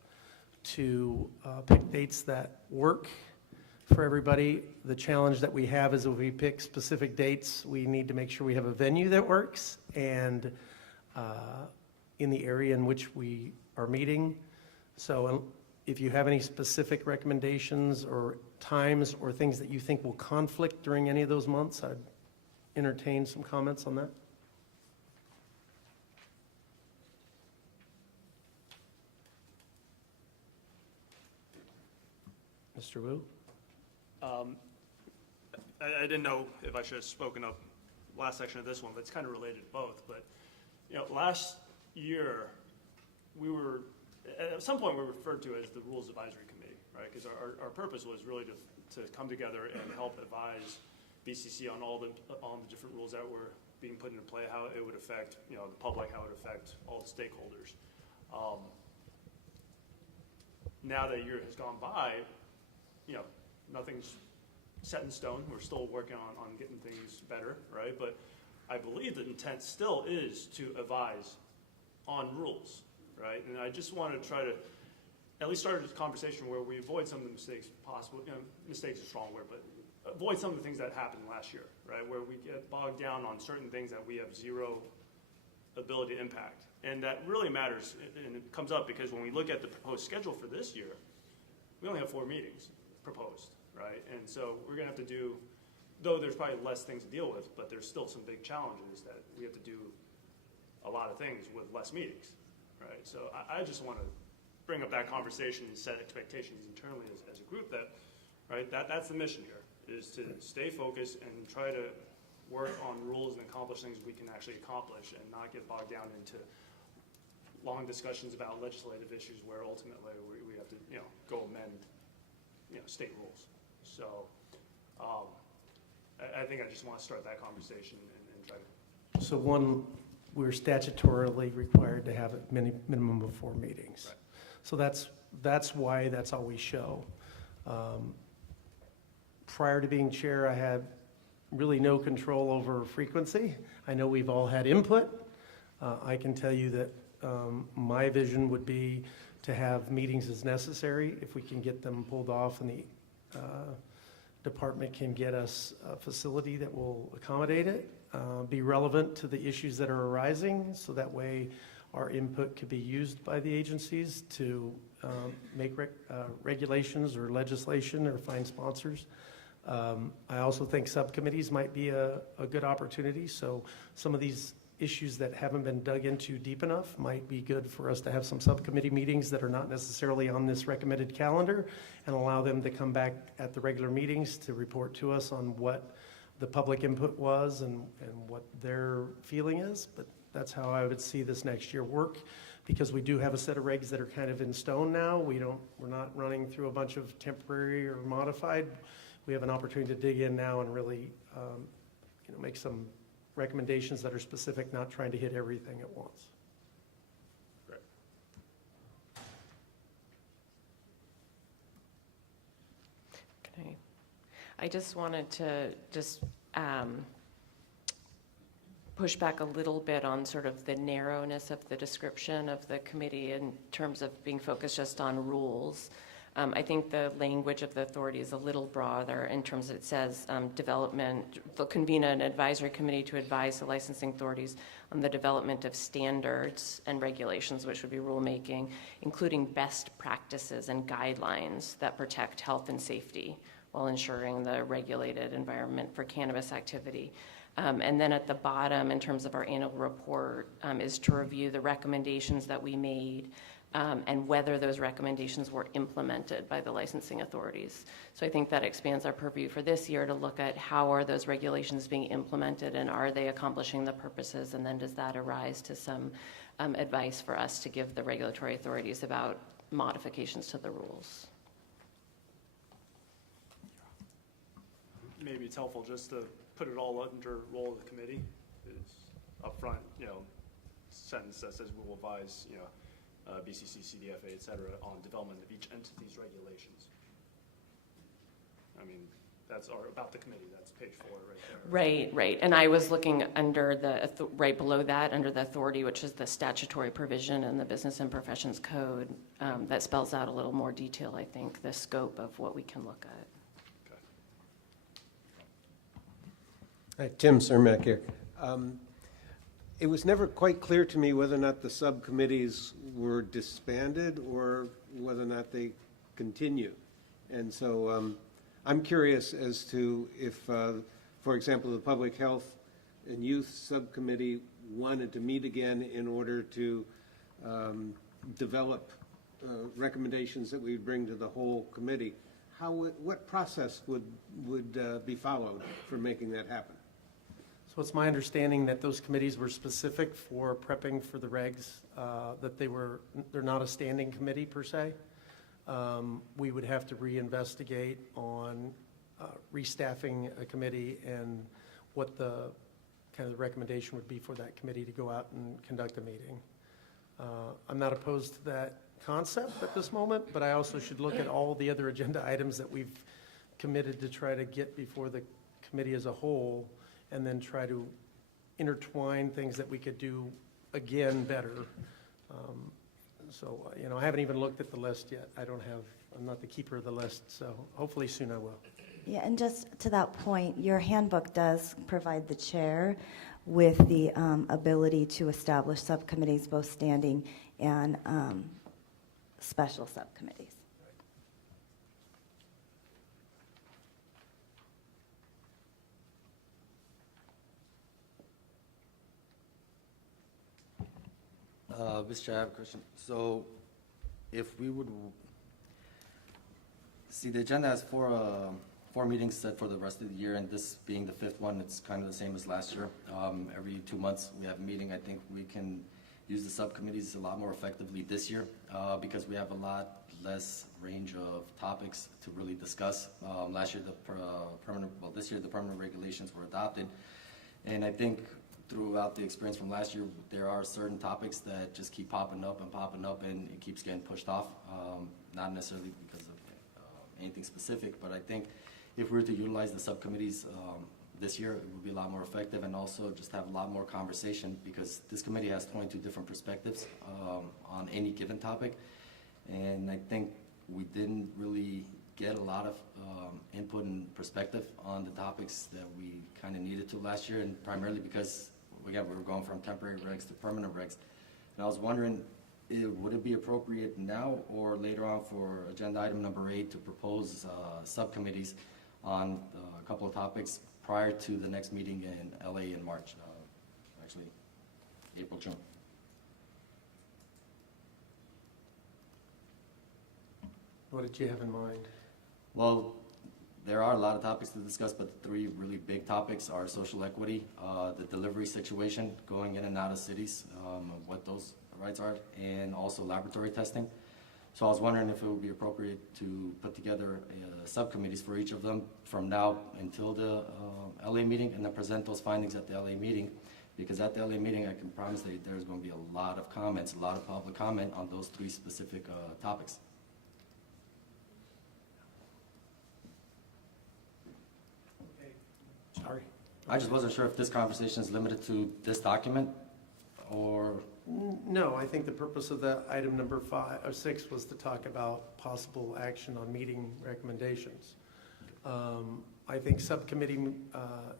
to pick dates that work for everybody. The challenge that we have is if we pick specific dates, we need to make sure we have a venue that works and in the area in which we are meeting. So if you have any specific recommendations or times or things that you think will conflict during any of those months, I'd entertain some comments on that. Mr. Wu? I didn't know if I should have spoken up last section of this one, but it's kind of related to both. But, last year, at some point we were referred to as the Rules Advisory Committee, right? Because our purpose was really to come together and help advise BCC on all the different rules that were being put into play, how it would affect, the public, how it would affect all the stakeholders. Now that a year has gone by, nothing's set in stone. We're still working on getting things better, right? But I believe the intent still is to advise on rules, right? And I just want to try to at least start a conversation where we avoid some of the mistakes possible. Mistakes is a strong word, but avoid some of the things that happened last year, right? Where we get bogged down on certain things that we have zero ability to impact. And that really matters, and it comes up because when we look at the proposed schedule for this year, we only have 4 meetings proposed, right? And so we're going to have to do, though there's probably less things to deal with, but there's still some big challenges that we have to do a lot of things with less meetings, right? So I just want to bring up that conversation and set expectations internally as a group that, right, that's the mission here, is to stay focused and try to work on rules and accomplish things we can actually accomplish and not get bogged down into long discussions about legislative issues where ultimately we have to, go amend, state rules. So I think I just want to start that conversation and try to. So one, we're statutorily required to have a minimum of 4 meetings. Right. So that's why that's all we show. Prior to being chair, I had really no control over frequency. I know we've all had input. I can tell you that my vision would be to have meetings as necessary if we can get them pulled off and the department can get us a facility that will accommodate it, be relevant to the issues that are arising, so that way our input could be used by the agencies to make regulations or legislation or find sponsors. I also think subcommittees might be a good opportunity. So some of these issues that haven't been dug into deep enough might be good for us to have some subcommittee meetings that are not necessarily on this recommended calendar and allow them to come back at the regular meetings to report to us on what the public input was and what their feeling is. But that's how I would see this next year work, because we do have a set of regs that are kind of in stone now. We're not running through a bunch of temporary or modified. We have an opportunity to dig in now and really make some recommendations that are specific, not trying to hit everything at once. Great. Okay. I just wanted to push back a little bit on sort of the narrowness of the description of the committee in terms of being focused just on rules. I think the language of the authority is a little broader in terms of it says development, they'll convene an advisory committee to advise the licensing authorities on the development of standards and regulations, which would be rulemaking, including best practices and guidelines that protect health and safety while ensuring the regulated environment for cannabis activity. And then at the bottom, in terms of our annual report, is to review the recommendations that we made and whether those recommendations were implemented by the licensing authorities. So I think that expands our purview for this year to look at how are those regulations being implemented and are they accomplishing the purposes, and then does that arise to some advice for us to give the regulatory authorities about modifications to the rules. Maybe it's helpful just to put it all under role of the committee. It's upfront, sentence that says we will advise, BCC, CDFA, et cetera, on development of each entity's regulations. I mean, that's about the committee. That's page 4 right there. Right, right. And I was looking under right below that, under the authority, which is the statutory provision in the Business and Professions Code that spells out a little more detail, I think, the scope of what we can look at. Hi, Tim Cermak here. It was never quite clear to me whether or not the subcommittees were disbanded or whether or not they continue. And so I'm curious as to if, for example, the Public Health and Youth Subcommittee wanted to meet again in order to develop recommendations that we bring to the whole committee. What process would be followed for making that happen? So it's my understanding that those committees were specific for prepping for the regs, that they're not a standing committee per se. We would have to reinvestigate on restaffing a committee and what the kind of the recommendation would be for that committee to go out and conduct a meeting. I'm not opposed to that concept at this moment, but I also should look at all the other agenda items that we've committed to try to get before the committee as a whole, and then try to intertwine things that we could do again better. So, I haven't even looked at the list yet. I'm not the keeper of the list, so hopefully soon I will. Yeah, and just to that point, your handbook does provide the chair with the ability to establish subcommittees, both standing and special subcommittees. Mr. Chair, I have a question. So if we would see, the agenda has four meetings set for the rest of the year, and this being the 5th one, it's kind of the same as last year. Every 2 months we have a meeting. I think we can use the subcommittees a lot more effectively this year because we have a lot less range of topics to really discuss. Last year, this year the permanent regulations were adopted, and I think throughout the experience from last year, there are certain topics that just keep popping up, and it keeps getting pushed off, not necessarily because of anything specific, but I think if we were to utilize the subcommittees this year, it would be a lot more effective, and also just have a lot more conversation, because this committee has 22 different perspectives on any given topic, and I think we didn't really get a lot of input and perspective on the topics that we kind of needed to last year, and primarily because, again, we were going from temporary regs to permanent regs. And I was wondering, would it be appropriate now or later on for agenda item number 8 to propose subcommittees on a couple of topics prior to the next meeting in LA in March, actually April, June? What did you have in mind? Well, there are a lot of topics to discuss, but the 3 really big topics are social equity, the delivery situation, going in and out of cities, what those rights are, and also laboratory testing. So I was wondering if it would be appropriate to put together subcommittees for each of them from now until the LA meeting, and then present those findings at the LA meeting, because at the LA meeting I can promise that there's going to be a lot of comments, a lot of public comment on those 3 specific topics. Sorry. I just wasn't sure if this conversation is limited to this document, or... No, I think the purpose of the item number 5 or 6 was to talk about possible action on meeting recommendations. I think subcommittee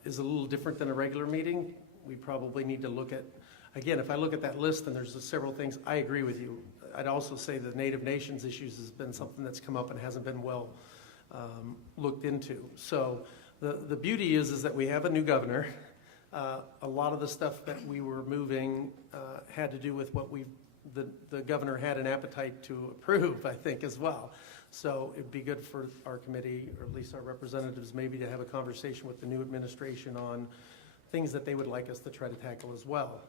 is a little different than a regular meeting. We probably need to look at, again, if I look at that list and there's several things, I agree with you. I'd also say the Native Nations issues has been something that's come up and hasn't been well looked into. So the beauty is that we have a new governor. A lot of the stuff that we were moving had to do with what the governor had an appetite to approve, I think, as well. So it'd be good for our committee, or at least our representatives, maybe to have a conversation with the new administration on things that they would like us to try to tackle as well.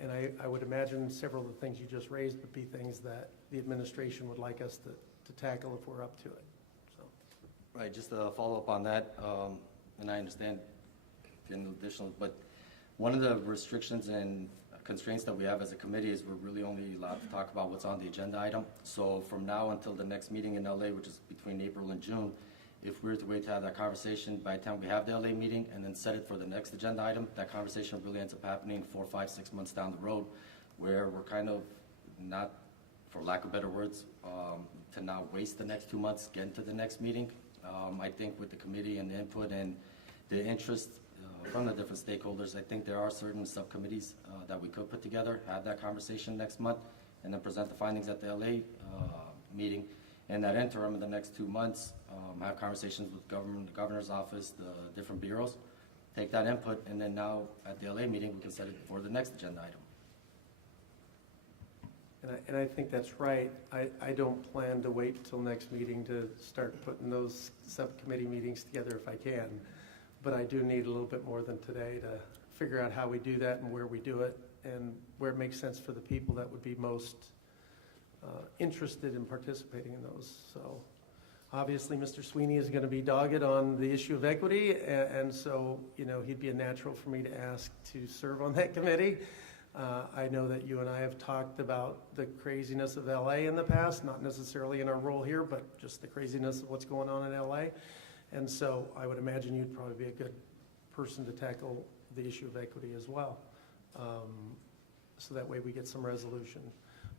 And I would imagine several of the things you just raised would be things that the administration would like us to tackle if we're up to it. So. Right, just to follow up on that, and I understand additional, but one of the restrictions and constraints that we have as a committee is we're really only allowed to talk about what's on the agenda item. So from now until the next meeting in LA, which is between April and June, If we were to wait to have that conversation by the time we have the LA meeting and then set it for the next agenda item, that conversation really ends up happening 4, 5, 6 months down the road, where we're kind of not, for lack of better words, to not waste the next 2 months, get into the next meeting. I think with the committee and the input and the interest from the different stakeholders, I think there are certain subcommittees that we could put together, have that conversation next month, and then present the findings at the LA meeting. In that interim, in the next 2 months, have conversations with the governor's office, the different bureaus, take that input, and then now at the LA meeting, we can set it for the next agenda item. And I think that's right. I don't plan to wait until next meeting to start putting those subcommittee meetings together if I can. But I do need a little bit more than today to figure out how we do that and where we do it and where it makes sense for the people that would be most interested in participating in those. So obviously, Mr. Sweeney is going to be dogged on the issue of equity, and so, you know, he'd be a natural for me to ask to serve on that committee. I know that you and I have talked about the craziness of LA in the past, not necessarily in our role here, but just the craziness of what's going on in LA. And so I would imagine you'd probably be a good person to tackle the issue of equity as well. So that way we get some resolution.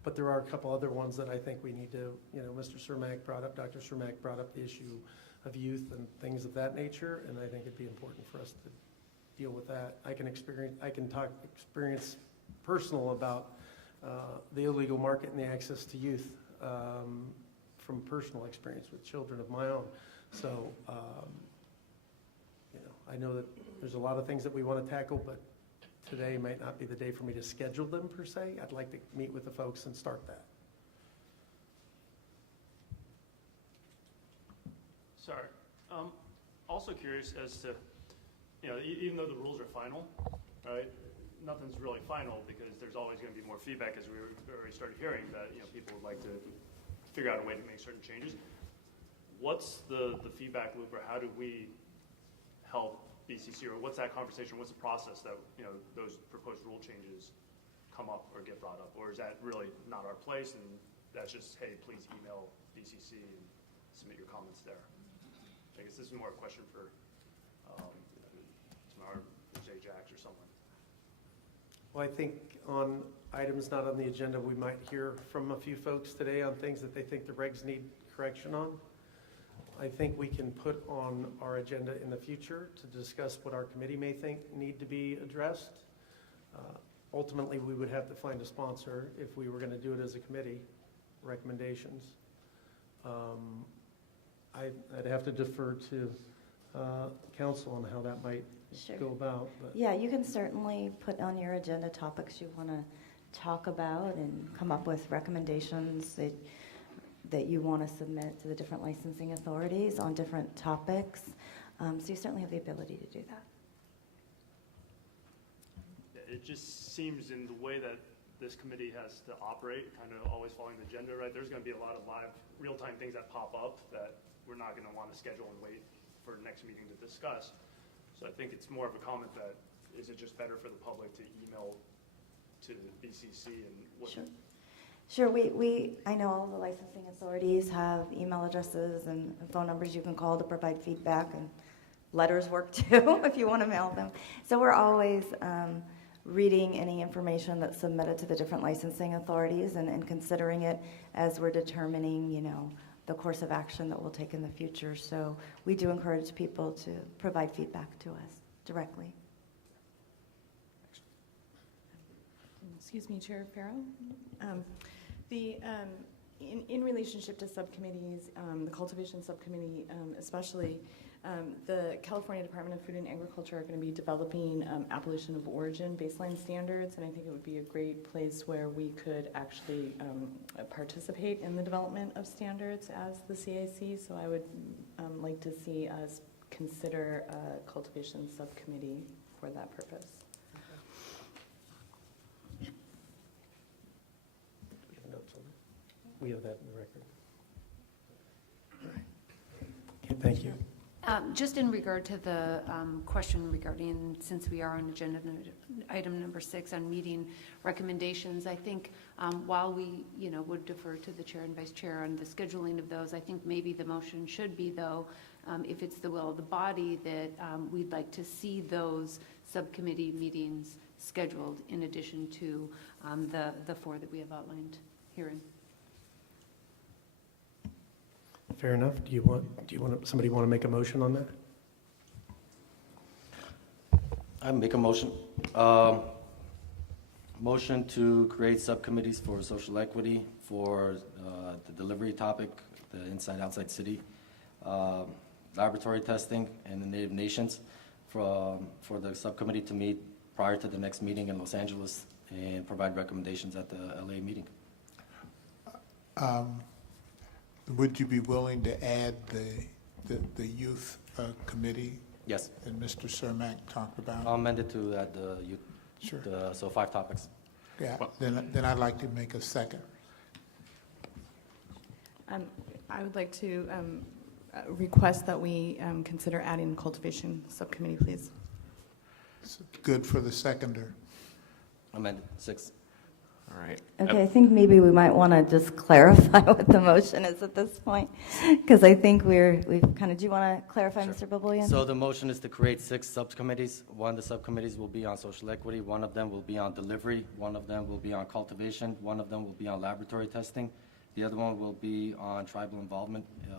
But there are a couple other ones that I think we need to, you know, Dr. Cermak brought up the issue of youth and things of that nature, and I think it'd be important for us to deal with that. I can talk experience personal about the illegal market and the access to youth from personal experience with children of my own. So, you know, I know that there's a lot of things that we want to tackle, but today might not be the day for me to schedule them per se. I'd like to meet with the folks and start that. Sorry. Also curious as to, you know, even though the rules are final, right, nothing's really final because there's always going to be more feedback, as we already started hearing, that, you know, people would like to figure out a way to make certain changes. What's the feedback loop, or how do we help BCC, or what's that conversation, what's the process that, you know, those proposed rule changes come up or get brought up? Or is that really not our place, and that's just, hey, please email BCC and submit your comments there? I guess this is more a question for Jax or someone. Well, I think on items not on the agenda, we might hear from a few folks today on things that they think the regs need correction on. I think we can put on our agenda in the future to discuss what our committee may think need to be addressed. Ultimately, we would have to find a sponsor if we were going to do it as a committee, recommendations. I'd have to defer to council on how that might go about. But. Yeah, you can certainly put on your agenda topics you want to talk about and come up with recommendations that you want to submit to the different licensing authorities on different topics. So you certainly have the ability to do that. It just seems in the way that this committee has to operate, kind of always following the agenda, right? There's going to be a lot of live, real-time things that pop up that we're not going to want to schedule and wait for the next meeting to discuss. So I think it's more of a comment that, is it just better for the public to email to BCC and what? Sure. Sure, I know all the licensing authorities have email addresses and phone numbers you can call to provide feedback, and letters work too if you want to mail them. So we're always reading any information that's submitted to the different licensing authorities and considering it as we're determining, you know, the course of action that we'll take in the future. So we do encourage people to provide feedback to us directly. Excuse me, Chair Farrow. In relationship to subcommittees, the cultivation subcommittee especially, the California Department of Food and Agriculture are going to be developing appellation of origin baseline standards, and I think it would be a great place where we could actually participate in the development of standards as the CAC. So I would like to see us consider a cultivation subcommittee for that purpose. We have that in the record. Okay, thank you. Just in regard to the question regarding, since we are on agenda item number 6 on meeting recommendations, I think while we, would defer to the chair and vice chair on the scheduling of those, I think maybe the motion should be, though, if it's the will of the body, that we'd like to see those subcommittee meetings scheduled in addition to the 4 that we have outlined herein. Fair enough. Somebody want to make a motion on that? I make a motion. Motion to create subcommittees for social equity, for the delivery topic, the inside-outside city, laboratory testing, and the Native Nations, for the subcommittee to meet prior to the next meeting in Los Angeles and provide recommendations at the LA meeting. Would you be willing to add the youth committee? Yes. That Mr. Cermak talked about? I'll amend it to add the youth. Sure. So 5 topics. Yeah, then I'd like to make a second. I would like to request that we consider adding the cultivation subcommittee, please. Good for the seconder. Amended. 6. All right. Okay, I think maybe we might want to just clarify what the motion is at this point, because I think we've kind of, do you want to clarify, Sure. Mr. Boboyan? So the motion is to create 6 subcommittees. One of the subcommittees will be on social equity, one of them will be on delivery, one of them will be on cultivation, one of them will be on laboratory testing, the other one will be on tribal involvement in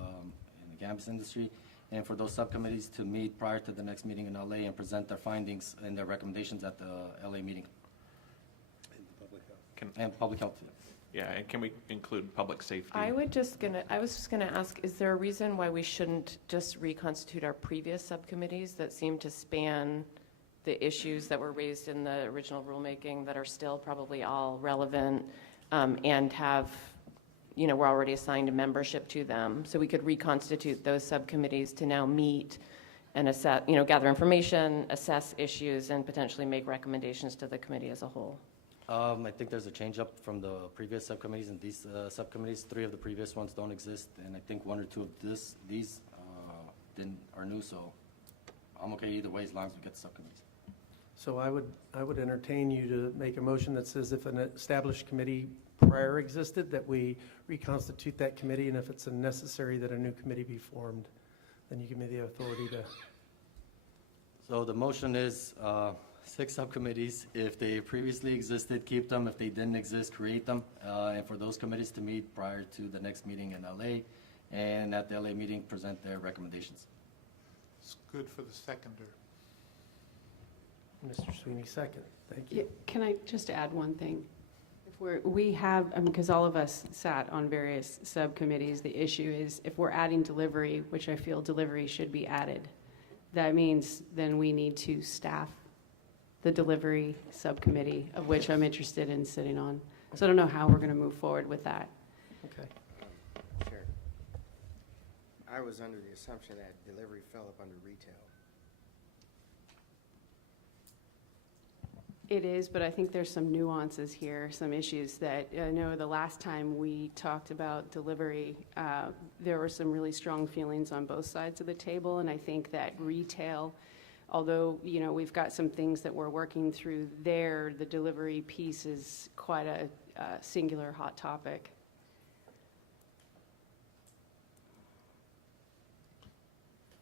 the cannabis industry, and for those subcommittees to meet prior to the next meeting in LA and present their findings and their recommendations at the LA meeting. And public health. Yeah, and can we include public safety? I was just gonna ask, is there a reason why we shouldn't just reconstitute our previous subcommittees that seem to span the issues that were raised in the original rulemaking that are still probably all relevant, and have, we're already assigned a membership to them? So we could reconstitute those subcommittees to now meet and assess, gather information, assess issues, and potentially make recommendations to the committee as a whole. I think there's a change up from the previous subcommittees, and these subcommittees, 3 of the previous ones don't exist, and I think 1 or 2 of these are new, so I'm okay either way as long as we get the subcommittees. So I would entertain you to make a motion that says if an established committee prior existed, that we reconstitute that committee, and if it's necessary that a new committee be formed, then you give me the authority to. So the motion is 6 subcommittees. If they previously existed, keep them. If they didn't exist, create them. And for those committees to meet prior to the next meeting in LA, and at the LA meeting, present their recommendations. It's good for the seconder. Mr. Sweeney, second. Thank you. Yeah, can I just add one thing? We have, because all of us sat on various subcommittees, the issue is if we're adding delivery, which I feel delivery should be added, that means then we need to staff the delivery subcommittee, of which I'm interested in sitting on. So I don't know how we're going to move forward with that. Okay. Sure. I was under the assumption that delivery fell up under retail. It is, but I think there's some nuances here, some issues that I know the last time we talked about delivery, there were some really strong feelings on both sides of the table, and I think that retail, although, we've got some things that we're working through there, the delivery piece is quite a singular hot topic.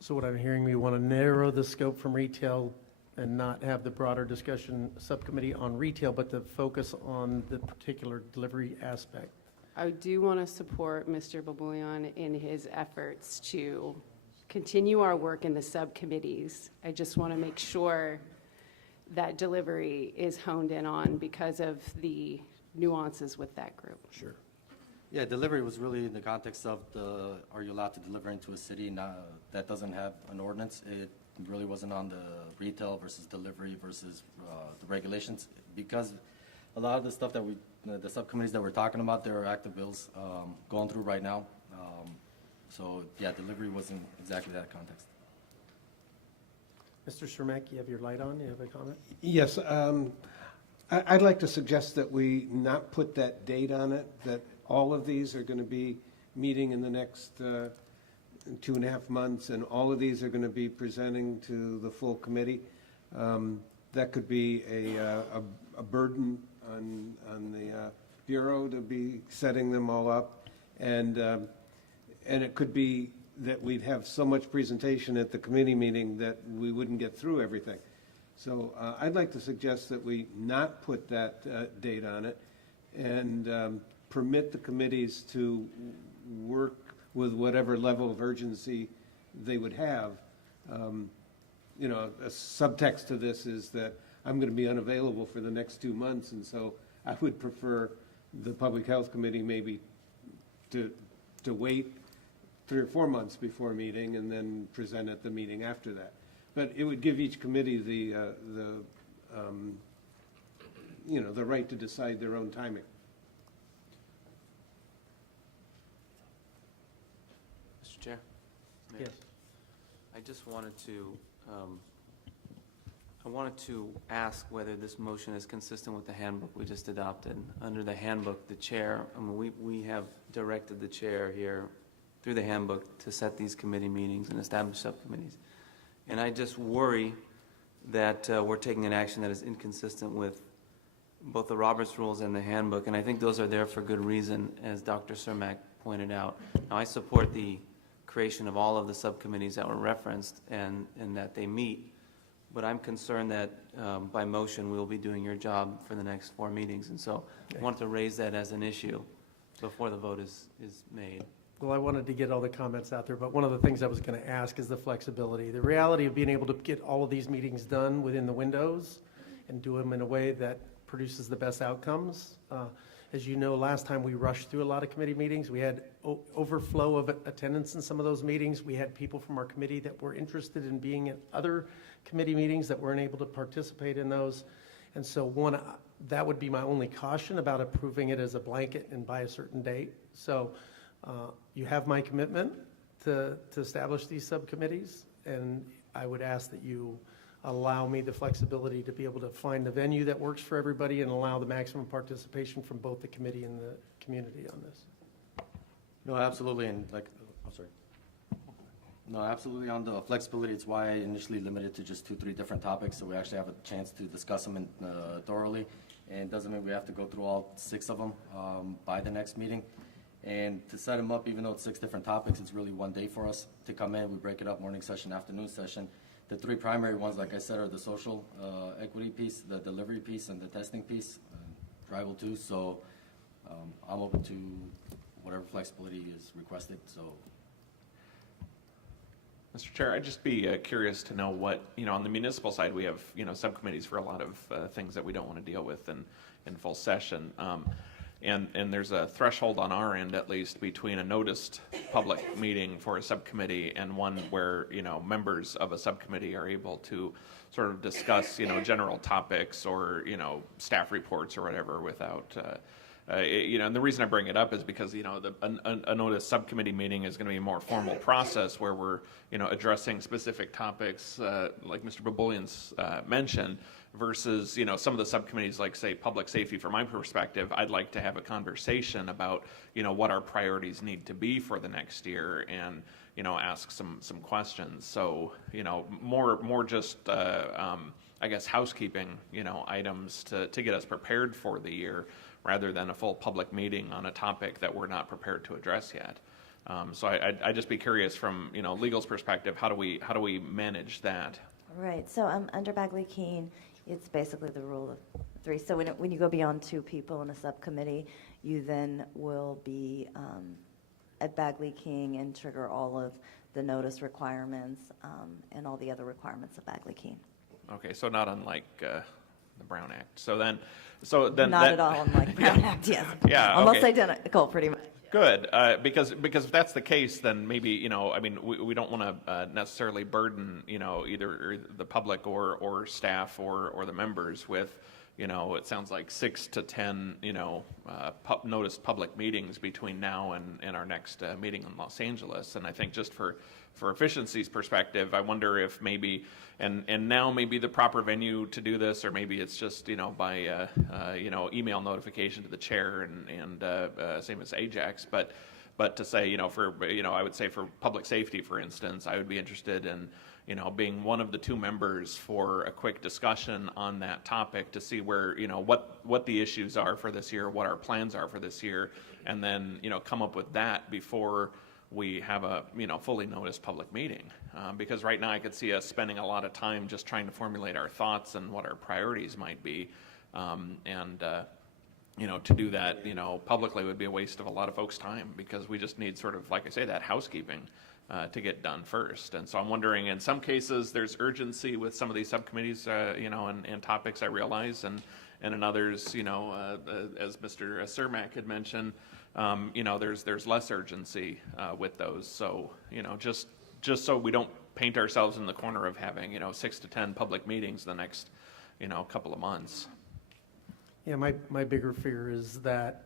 So what I'm hearing, we want to narrow the scope from retail and not have the broader discussion subcommittee on retail, but to focus on the particular delivery aspect. I do want to support Mr. Baboulian in his efforts to continue our work in the subcommittees. I just want to make sure that delivery is honed in on because of the nuances with that group. Sure. Yeah, delivery was really in the context of are you allowed to deliver into a city that doesn't have an ordinance? It really wasn't on the retail versus delivery versus the regulations, because a lot of the stuff that the subcommittees that we're talking about, there are active bills going through right now. So yeah, delivery wasn't exactly that context. Mr. Cermak, you have your light on. You have a comment? Yes. I'd like to suggest that we not put that date on it, that all of these are going to be meeting in the next 2.5 months, and all of these are going to be presenting to the full committee. That could be a burden on the Bureau to be setting them all up. And it could be that we'd have so much presentation at the committee meeting that we wouldn't get through everything. So I'd like to suggest that we not put that date on it and permit the committees to work with whatever level of urgency they would have. You know, a subtext to this is that I'm going to be unavailable for the next 2 months, and so I would prefer the Public Health Committee maybe to wait 3 or 4 months before meeting and then present at the meeting after that. But it would give each committee the right to decide their own timing. Mr. Chair? Yes. I just wanted to, ask whether this motion is consistent with the handbook we just adopted. Under the handbook, the chair, we have directed the chair here through the handbook to set these committee meetings and establish subcommittees. And I just worry that we're taking an action that is inconsistent with both the Roberts Rules and the handbook, and I think those are there for good reason, as Dr. Cermak pointed out. Now, I support the creation of all of the subcommittees that were referenced and that they meet, but I'm concerned that by motion we'll be doing your job for the next 4 meetings, and so I wanted to raise that as an issue before the vote is made. Well, I wanted to get all the comments out there, but one of the things I was going to ask is the flexibility. The reality of being able to get all of these meetings done within the windows and do them in a way that produces the best outcomes. As you know, last time we rushed through a lot of committee meetings. We had overflow of attendance in some of those meetings. We had people from our committee that were interested in being at other committee meetings that weren't able to participate in those. And so that would be my only caution about approving it as a blanket and by a certain date. So you have my commitment to establish these subcommittees, and I would ask that you allow me the flexibility to be able to find the venue that works for everybody and allow the maximum participation from both the committee and the community on this. No, absolutely, and I'm sorry. No, absolutely on the flexibility. It's why I initially limited to just 2-3 different topics, so we actually have a chance to discuss them thoroughly. And it doesn't mean we have to go through all 6 of them by the next meeting. And to set them up, even though it's 6 different topics, it's really 1 day for us to come in. We break it up, morning session, afternoon session. The 3 primary ones, like I said, are the social equity piece, the delivery piece, and the testing piece, tribal too. So I'm open to whatever flexibility is requested. So, Mr. Chair, I'd just be curious to know what, on the municipal side, we have, subcommittees for a lot of things that we don't want to deal with in full session. And there's a threshold on our end, at least, between a noticed public meeting for a subcommittee and one where, members of a subcommittee are able to sort of discuss, general topics or, staff reports or whatever without, and the reason I bring it up is because, a noticed subcommittee meeting is going to be a more formal process where we're, addressing specific topics, like Mr. Baboulian's mentioned, versus, some of the subcommittees, like, say, public safety. From my perspective, I'd like to have a conversation about, what our priorities need to be for the next year and, ask some questions. So, more just, I guess, housekeeping, items to get us prepared for the year, rather than a full public meeting on a topic that we're not prepared to address yet. So I'd just be curious from, legal's perspective, how do we manage that? Right, so under Bagley-Keene, it's basically the rule of 3. So when you go beyond 2 people in a subcommittee, you then will be at Bagley-Keene and trigger all of the notice requirements and all the other requirements of Bagley-Keene. Okay, so not unlike the Brown Act. So then Not at all unlike Brown Act, yes. Yeah, Almost okay. identical, pretty much. Good, because if that's the case, then maybe, we don't want to necessarily burden, either the public or staff or the members with, it sounds like 6 to 10, noticed public meetings between now and our next meeting in Los Angeles. And I think just for efficiency's perspective, I wonder if maybe, and now maybe the proper venue to do this, or maybe it's just, by, email notification to the chair and same as Ajax, but But to say, I would say for public safety, for instance, I would be interested in, being one of the two members for a quick discussion on that topic to see where, what the issues are for this year, what our plans are for this year, and then, come up with that before we have a, fully noticed public meeting. Because right now I could see us spending a lot of time just trying to formulate our thoughts and what our priorities might be. To do that, publicly would be a waste of a lot of folks' time, because we just need sort of, like I say, that housekeeping to get done first. And so I'm wondering, in some cases, there's urgency with some of these subcommittees, and topics, I realize, and in others, as Mr. Cermak had mentioned, there's less urgency with those. So, just so we don't paint ourselves in the corner of having, 6 to 10 public meetings the next, couple of months. Yeah, my bigger fear is that,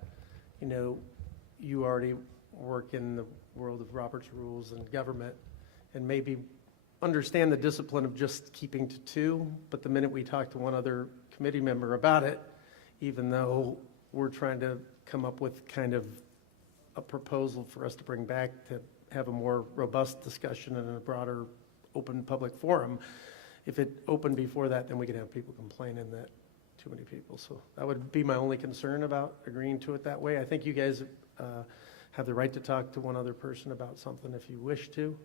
you already work in the world of Robert's rules and government, and maybe understand the discipline of just keeping to 2, but the minute we talk to one other committee member about it, even though we're trying to come up with kind of a proposal for us to bring back to have a more robust discussion in a broader, open public forum, if it opened before that, then we could have people complaining that too many people. So that would be my only concern about agreeing to it that way. I think you guys have the right to talk to one other person about something if you wish to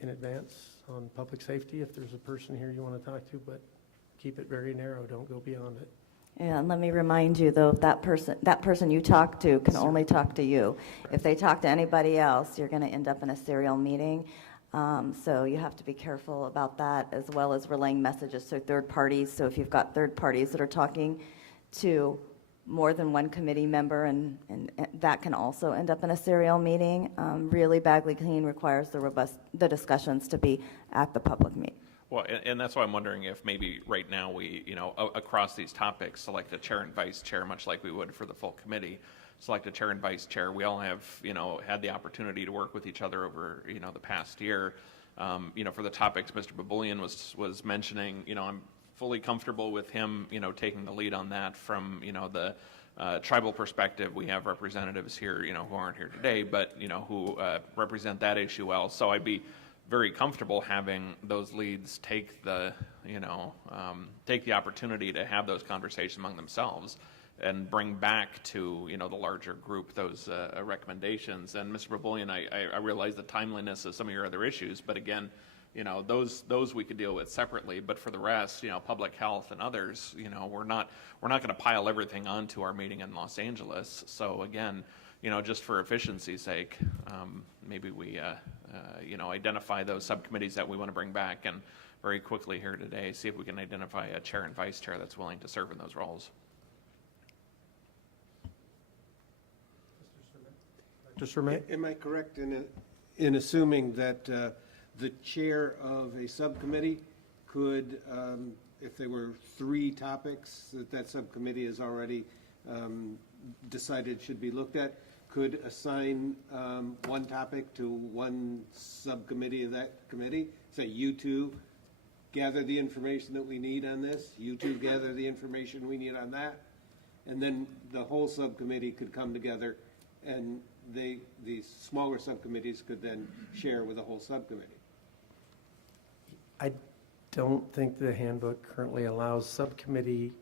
in advance on public safety, if there's a person here you want to talk to, but keep it very narrow. Don't go beyond it. And let me remind you, though, that person you talk to can only talk to you. If they talk to anybody else, you're going to end up in a serial meeting. So you have to be careful about that, as well as relaying messages to third parties. So if you've got third parties that are talking to more than one committee member, and that can also end up in a serial meeting. Really, Bagley Clean requires the discussions to be at the public meeting. Well, and that's why I'm wondering if maybe right now we, across these topics, select a chair and vice chair, much like we would for the full committee. Select a chair and vice chair. We all have, had the opportunity to work with each other over, the past year. For the topics Mr. Baboulian was mentioning, I'm fully comfortable with him, taking the lead on that from, the tribal perspective. We have representatives here, who aren't here today, but, who represent that issue well. So I'd be very comfortable having those leads take the, take the opportunity to have those conversations among themselves and bring back to, the larger group those recommendations. And Mr. Baboulian, I realize the timeliness of some of your other issues, but again, those we could deal with separately. But for the rest, public health and others, we're not going to pile everything onto our meeting in Los Angeles. So again, just for efficiency's sake, maybe we, identify those subcommittees that we want to bring back, and very quickly here today, see if we can identify a chair and vice chair that's willing to serve in those roles. Am I correct in assuming that the chair of a subcommittee could, if there were 3 topics that subcommittee has already decided should be looked at, could assign one topic to one subcommittee of that committee? Say, you two gather the information that we need on this, you two gather the information we need on that, and then the whole subcommittee could come together, and these smaller subcommittees could then share with the whole subcommittee. I don't think the handbook currently allows subcommittee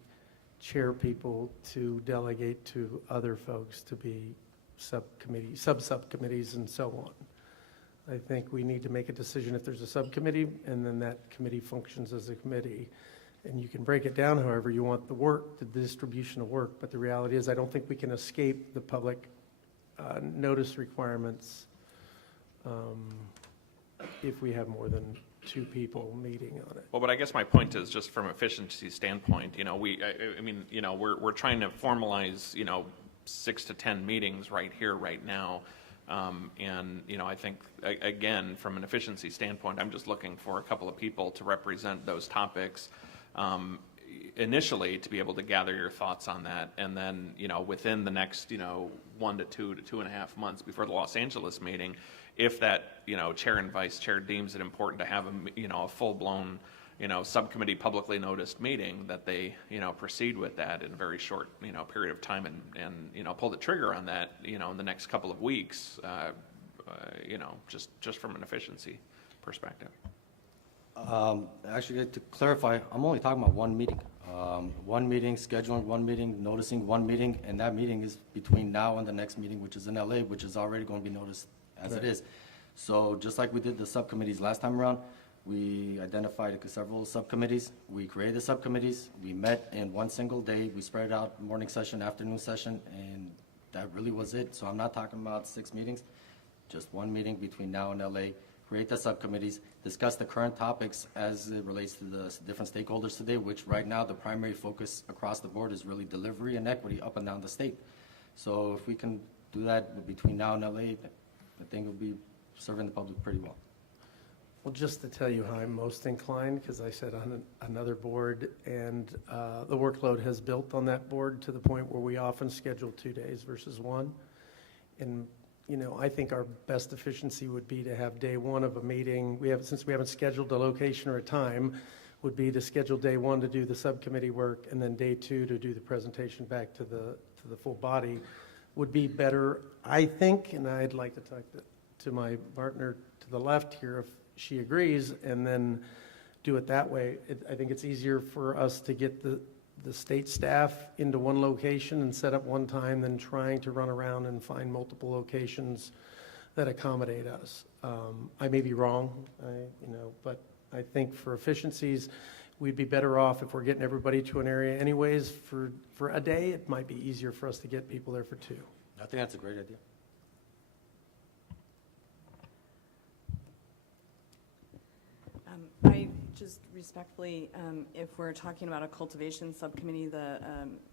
chair people to delegate to other folks to be sub-subcommittees and so on. I think we need to make a decision if there's a subcommittee, and then that committee functions as a committee. And you can break it down however you want the distribution of work, but the reality is I don't think we can escape the public notice requirements if we have more than 2 people meeting on it. Well, but I guess my point is just from efficiency standpoint, we're trying to formalize, 6 to 10 meetings right here, right now. I think, again, from an efficiency standpoint, I'm just looking for a couple of people to represent those topics initially, to be able to gather your thoughts on that. And then, within the next, 1 to 2 to 2.5 months before the Los Angeles meeting, if that, chair and vice chair deems it important to have a full-blown, subcommittee publicly noticed meeting, that they, proceed with that in a very short, period of time and pull the trigger on that, in the next couple of weeks, just from an efficiency perspective. Actually, to clarify, I'm only talking about one meeting. One meeting, scheduling one meeting, noticing one meeting, and that meeting is between now and the next meeting, which is in LA, which is already going to be noticed as it is. So just like we did the subcommittees last time around, we identified several subcommittees. We created the subcommittees. We met in one single day. We spread it out, morning session, afternoon session, and that really was it. So I'm not talking about 6 meetings, just one meeting between now and LA. Create the subcommittees, discuss the current topics as it relates to the different stakeholders today, which right now the primary focus across the board is really delivery and equity up and down the state. So if we can do that between now and LA, I think it'll be serving the public pretty well. Well, just to tell you how I'm most inclined, because I said on another board, and the workload has built on that board to the point where we often schedule 2 days versus 1. And I think our best efficiency would be to have day 1 of a meeting. Since we haven't scheduled a location or a time, would be to schedule day 1 to do the subcommittee work, and then day 2 to do the presentation back to the full body. Would be better, I think, and I'd like to talk to my partner to the left here if she agrees, and then do it that way. I think it's easier for us to get the state staff into one location and set up one time than trying to run around and find multiple locations that accommodate us. I may be wrong, but I think for efficiencies, we'd be better off if we're getting everybody to an area anyways for a day. It might be easier for us to get people there for 2. I think that's a great idea. I just respectfully, if we're talking about a cultivation subcommittee,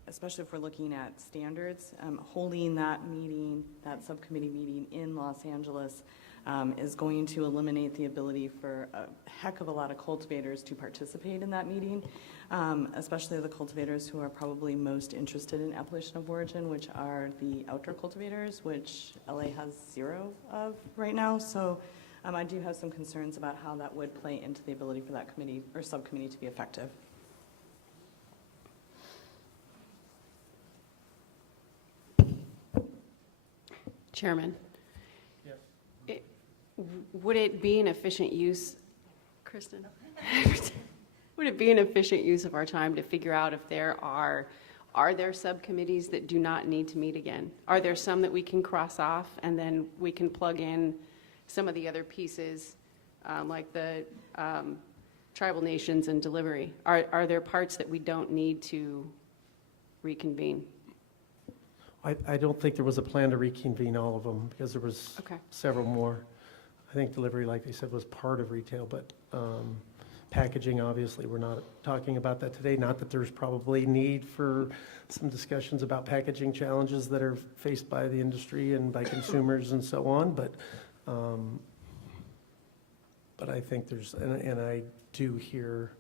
especially if we're looking at standards, holding that subcommittee meeting in Los Angeles is going to eliminate the ability for a heck of a lot of cultivators to participate in that meeting, especially the cultivators who are probably most interested in appellation of origin, which are the outdoor cultivators, which LA has 0 of right now. So I do have some concerns about how that would play into the ability for that committee or subcommittee to be effective. Chairman. Would it be an efficient use, Kristen? Would it be an efficient use of our time to figure out if there are there subcommittees that do not need to meet again? Are there some that we can cross off and then we can plug in some of the other pieces, like the tribal nations and delivery? Are there parts that we don't need to reconvene? I don't think there was a plan to reconvene all of them, because there was several more. I think delivery, like they said, was part of retail, but packaging, obviously, we're not talking about that today. Not that there's probably need for some discussions about packaging challenges that are faced by the industry and by consumers and so on, but I think and I do hear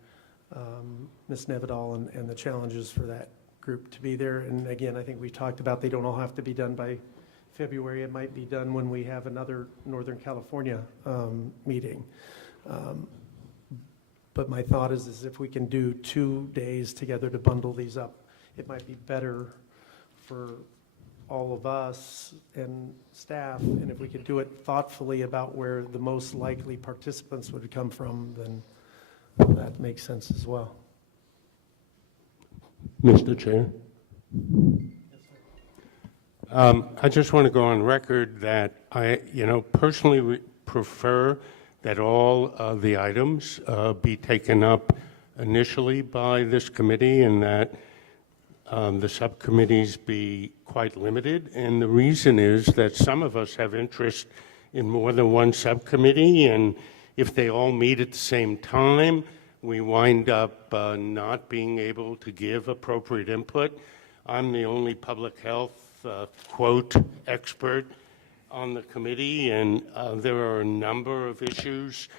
Ms. Nevedal and the challenges for that group to be there. And again, I think we talked about they don't all have to be done by February. It might be done when we have another Northern California meeting. But my thought is if we can do 2 days together to bundle these up, it might be better for all of us and staff, and if we could do it thoughtfully about where the most likely participants would come from, then that makes sense as well. Mr. Chair? I just want to go on record that I, personally prefer that all of the items be taken up initially by this committee, and that the subcommittees be quite limited. And the reason is that some of us have interest in more than one subcommittee, and if they all meet at the same time, we wind up not being able to give appropriate input. I'm the only public health, quote, expert on the committee, and there are a number of issues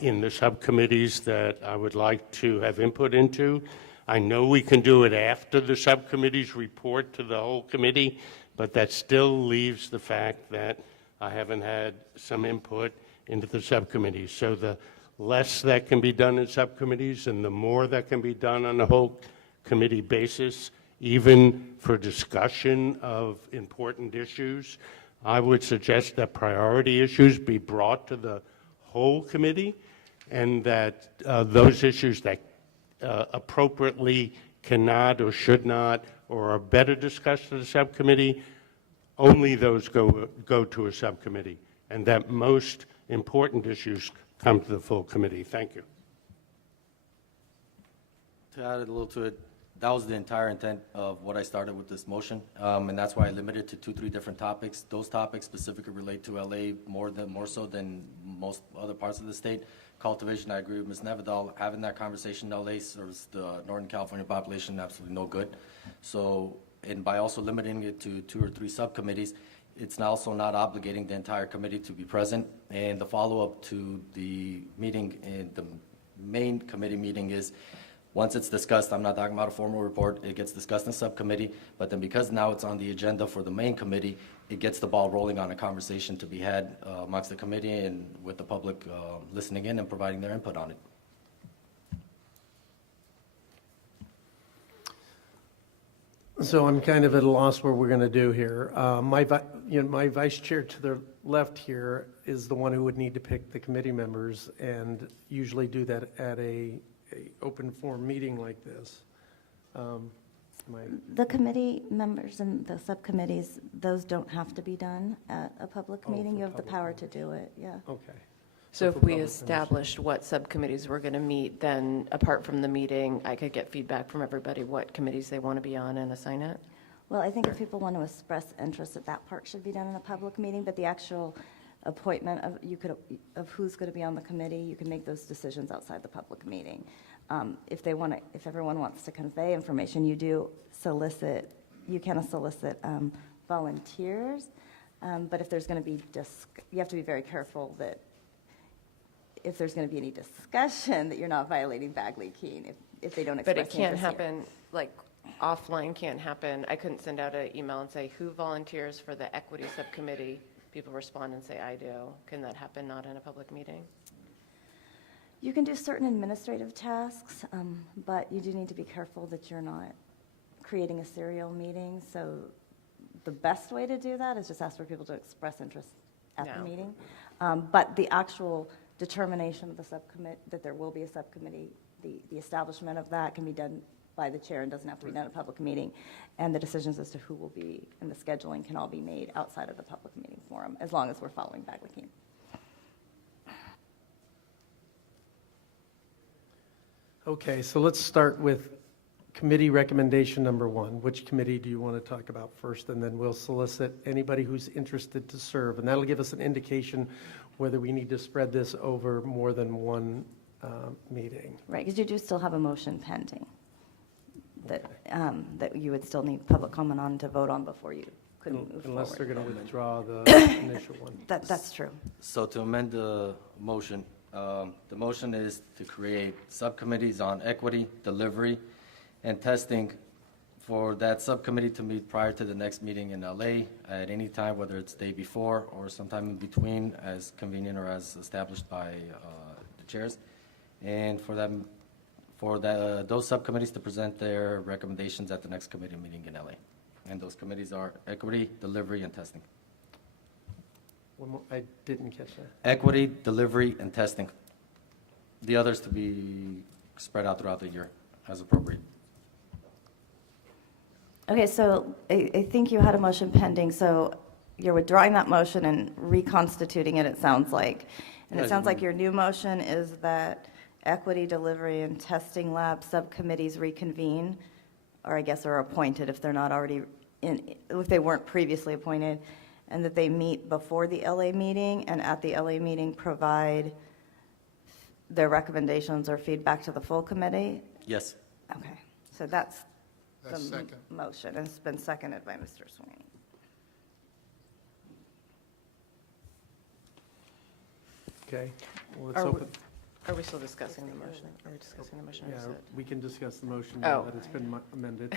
in the subcommittees that I would like to have input into. I know we can do it after the subcommittees report to the whole committee, but that still leaves the fact that I haven't had some input into the subcommittees. So the less that can be done in subcommittees and the more that can be done on a whole committee basis, even for discussion of important issues. I would suggest that priority issues be brought to the whole committee, and that those issues that appropriately cannot or should not or are better discussed at a subcommittee, only those go to a subcommittee, and that most important issues come to the full committee. Thank you. To add a little to it, that was the entire intent of what I started with this motion, and that's why I limited it to 2-3 different topics. Those topics specifically relate to LA more so than most other parts of the state. Cultivation, I agree with Ms. Nevedal. Having that conversation in LA serves the Northern California population absolutely no good. So, and by also limiting it to 2 or 3 subcommittees, it's also not obligating the entire committee to be present. And the follow-up to the meeting, the main committee meeting is, once it's discussed, I'm not talking about a formal report, it gets discussed in subcommittee, but then because now it's on the agenda for the main committee, it gets the ball rolling on a conversation to be had amongst the committee and with the public listening in and providing their input on it. So I'm kind of at a loss what we're going to do here. My vice chair to the left here is the one who would need to pick the committee members and usually do that at a open forum meeting like this. The committee members and the subcommittees, those don't have to be done at a public meeting. You have the power to do it, yeah. Okay. So if we established what subcommittees we're going to meet, then apart from the meeting, I could get feedback from everybody what committees they want to be on and assign it? Well, I think if people want to express interest, that part should be done in a public meeting, but the actual appointment of who's going to be on the committee, you can make those decisions outside the public meeting. If everyone wants to convey information, you can solicit volunteers, but if there's going to be you have to be very careful that if there's going to be any discussion that you're not violating Bagley-Keene if they don't express But it can't interest here. happen, like, offline can't happen. I couldn't send out an email and say, who volunteers for the equity subcommittee? People respond and say, I do. Can that happen not in a public meeting? You can do certain administrative tasks, but you do need to be careful that you're not creating a serial meeting. So the best way to do that is just ask for people to express interest at the meeting. But the actual determination of the subcommittee, that there will be a subcommittee, the establishment of that can be done by the chair and doesn't have to be done at a public meeting. And the decisions as to who will be and the scheduling can all be made outside of the public meeting forum, as long as we're following Bagley-Keene. Okay, so let's start with committee recommendation number 1. Which committee do you want to talk about first? And then we'll solicit anybody who's interested to serve. And that'll give us an indication whether we need to spread this over more than one meeting. Right, because you do still have a motion pending that you would still need public comment on to vote on before you could move forward. Unless they're going to withdraw the initial one. That's true. So to amend the motion is to create subcommittees on equity, delivery, and testing for that subcommittee to meet prior to the next meeting in LA at any time, whether it's day before or sometime in between, as convenient or as established by the chairs. And for those subcommittees to present their recommendations at the next committee meeting in LA. And those committees are equity, delivery, and testing. One more, I didn't catch that. Equity, delivery, and testing. The others to be spread out throughout the year as appropriate. Okay, so I think you had a motion pending, so you're withdrawing that motion and reconstituting it sounds like. And it sounds like your new motion is that equity, delivery, and testing lab subcommittees reconvene, or I guess are appointed if they're not already if they weren't previously appointed, and that they meet before the LA meeting, and at the LA meeting provide their recommendations or feedback to the full committee? Yes. Okay, so that's the second. motion, and it's been seconded by Mr. Sweeney. Okay, well, let's open. Are we still discussing the motion? Are we discussing the motion? or Yeah, is it- we can discuss the motion now Oh. that it's been amended.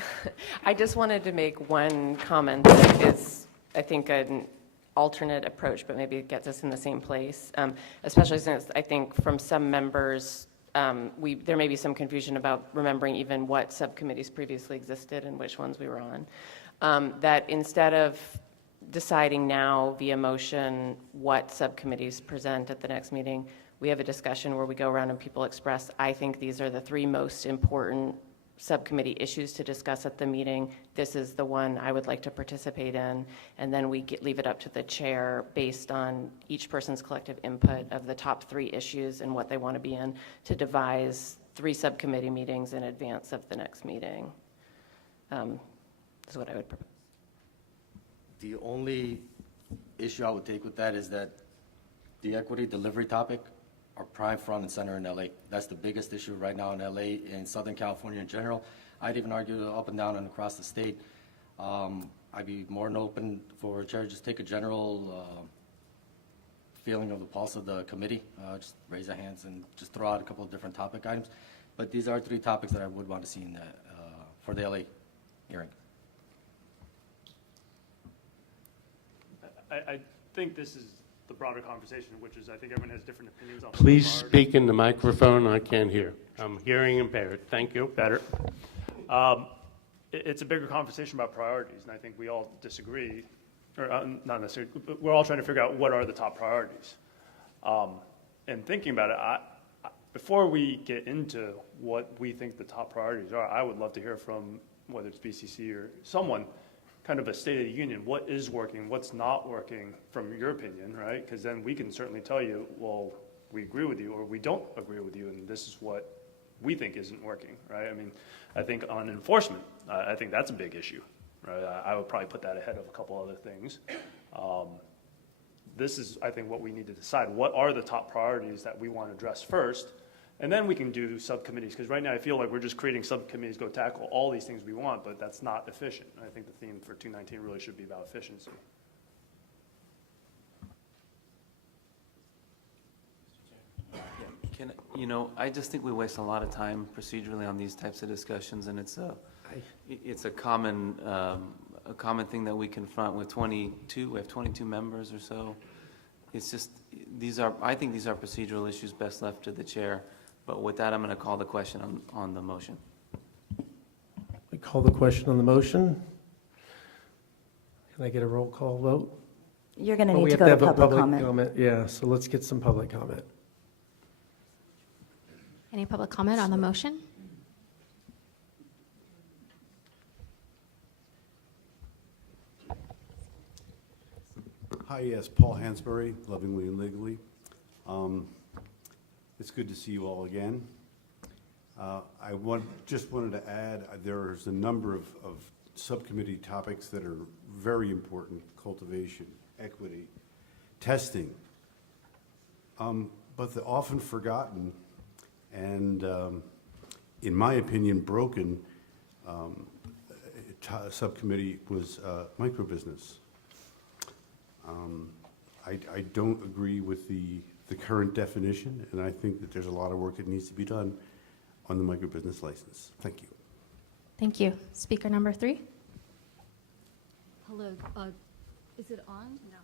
I just wanted to make one comment that is, I think, alternate approach, but maybe it gets us in the same place, especially since I think from some members, there may be some confusion about remembering even what subcommittees previously existed and which ones we were on. That instead of deciding now via motion what subcommittees present at the next meeting, we have a discussion where we go around and people express, I think these are the 3 most important subcommittee issues to discuss at the meeting. This is the one I would like to participate in. And then we leave it up to the chair based on each person's collective input of the top 3 issues and what they want to be in to devise 3 subcommittee meetings in advance of the next meeting. Is what I would propose. The only issue I would take with that is that the equity delivery topic are prime front and center in LA. That's the biggest issue right now in LA, in Southern California in general. I'd even argue up and down and across the state. I'd be more than open for a chair to just take a general feeling of the pulse of the committee, just raise their hands and just throw out a couple of different topic items. But these are 3 topics that I would want to see in that, for the LA hearing. I think this is the broader conversation, which is I think everyone has different opinions on. Please what the speak in the microphone. I can't hear. I'm hearing impaired. Thank you. better. It's a bigger conversation about priorities, and I think we all disagree, or not necessarily, but we're all trying to figure out what are the top priorities. And thinking about it, before we get into what we think the top priorities are, I would love to hear from, whether it's BCC or someone, kind of a state of the union. What is working? What's not working from your opinion, right? Because then we can certainly tell you, well, we agree with you or we don't agree with you, and this is what we think isn't working, right? I mean, I think on enforcement, I think that's a big issue, right? I would probably put that ahead of a couple other things. This is, I think, what we need to decide. What are the top priorities that we want to address first? And then we can do subcommittees, because right now I feel like we're just creating subcommittees, go tackle all these things we want, but that's not efficient. I think the theme for 219 really should be about efficiency. I just think we waste a lot of time procedurally on these types of discussions, and it's a common thing that we confront with 22. We have 22 members or so. It's just I think these are procedural issues best left to the chair. But with that, I'm going to call the question on the motion. We call the question on the motion. Can I get a roll call vote? You're going to Oh, we need to have go to have a public comment. Yeah, so let's get some public comment. Any public comment on the motion? Hi, yes, Paul Hansberry, Lovingly and Legally. It's good to see you all again. Just wanted to add, there's a number of subcommittee topics that are very important: cultivation, equity, testing. But the often forgotten and, in my opinion, broken subcommittee was microbusiness. I don't agree with the current definition, and I think that there's a lot of work that needs to be done on the microbusiness license. Thank you. Thank you. Speaker number 3. Hello, is it on? No.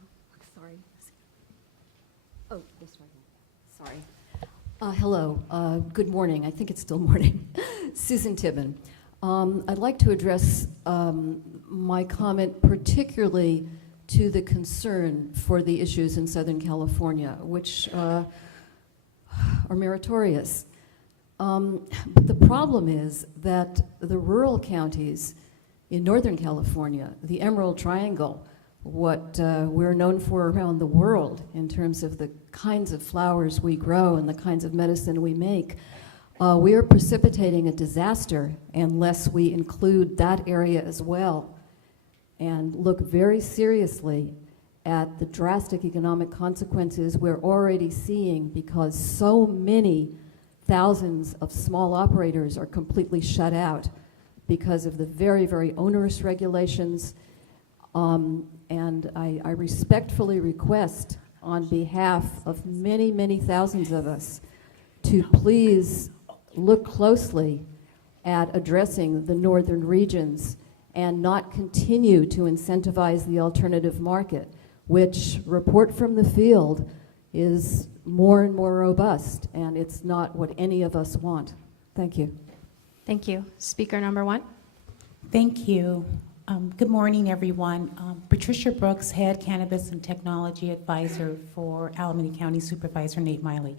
Sorry. Oh, this right here. Sorry. Hello, good morning. I think it's still morning. Susan Tibbin. I'd like to address my comment particularly to the concern for the issues in Southern California, which are meritorious. But the problem is that the rural counties in Northern California, the Emerald Triangle, what we're known for around the world in terms of the kinds of flowers we grow and the kinds of medicine we make, we are precipitating a disaster unless we include that area as well and look very seriously at the drastic economic consequences we're already seeing because so many thousands of small operators are completely shut out because of the very, very onerous regulations. And I respectfully request on behalf of many, many thousands of us to please look closely at addressing the northern regions and not continue to incentivize the alternative market. which report from the field is more and more robust, and it's not what any of us want. Thank you. Thank you. Speaker number 1. Thank you. Good morning, everyone. Patricia Brooks, Head Cannabis and Technology Advisor for Alameda County Supervisor Nate Miley.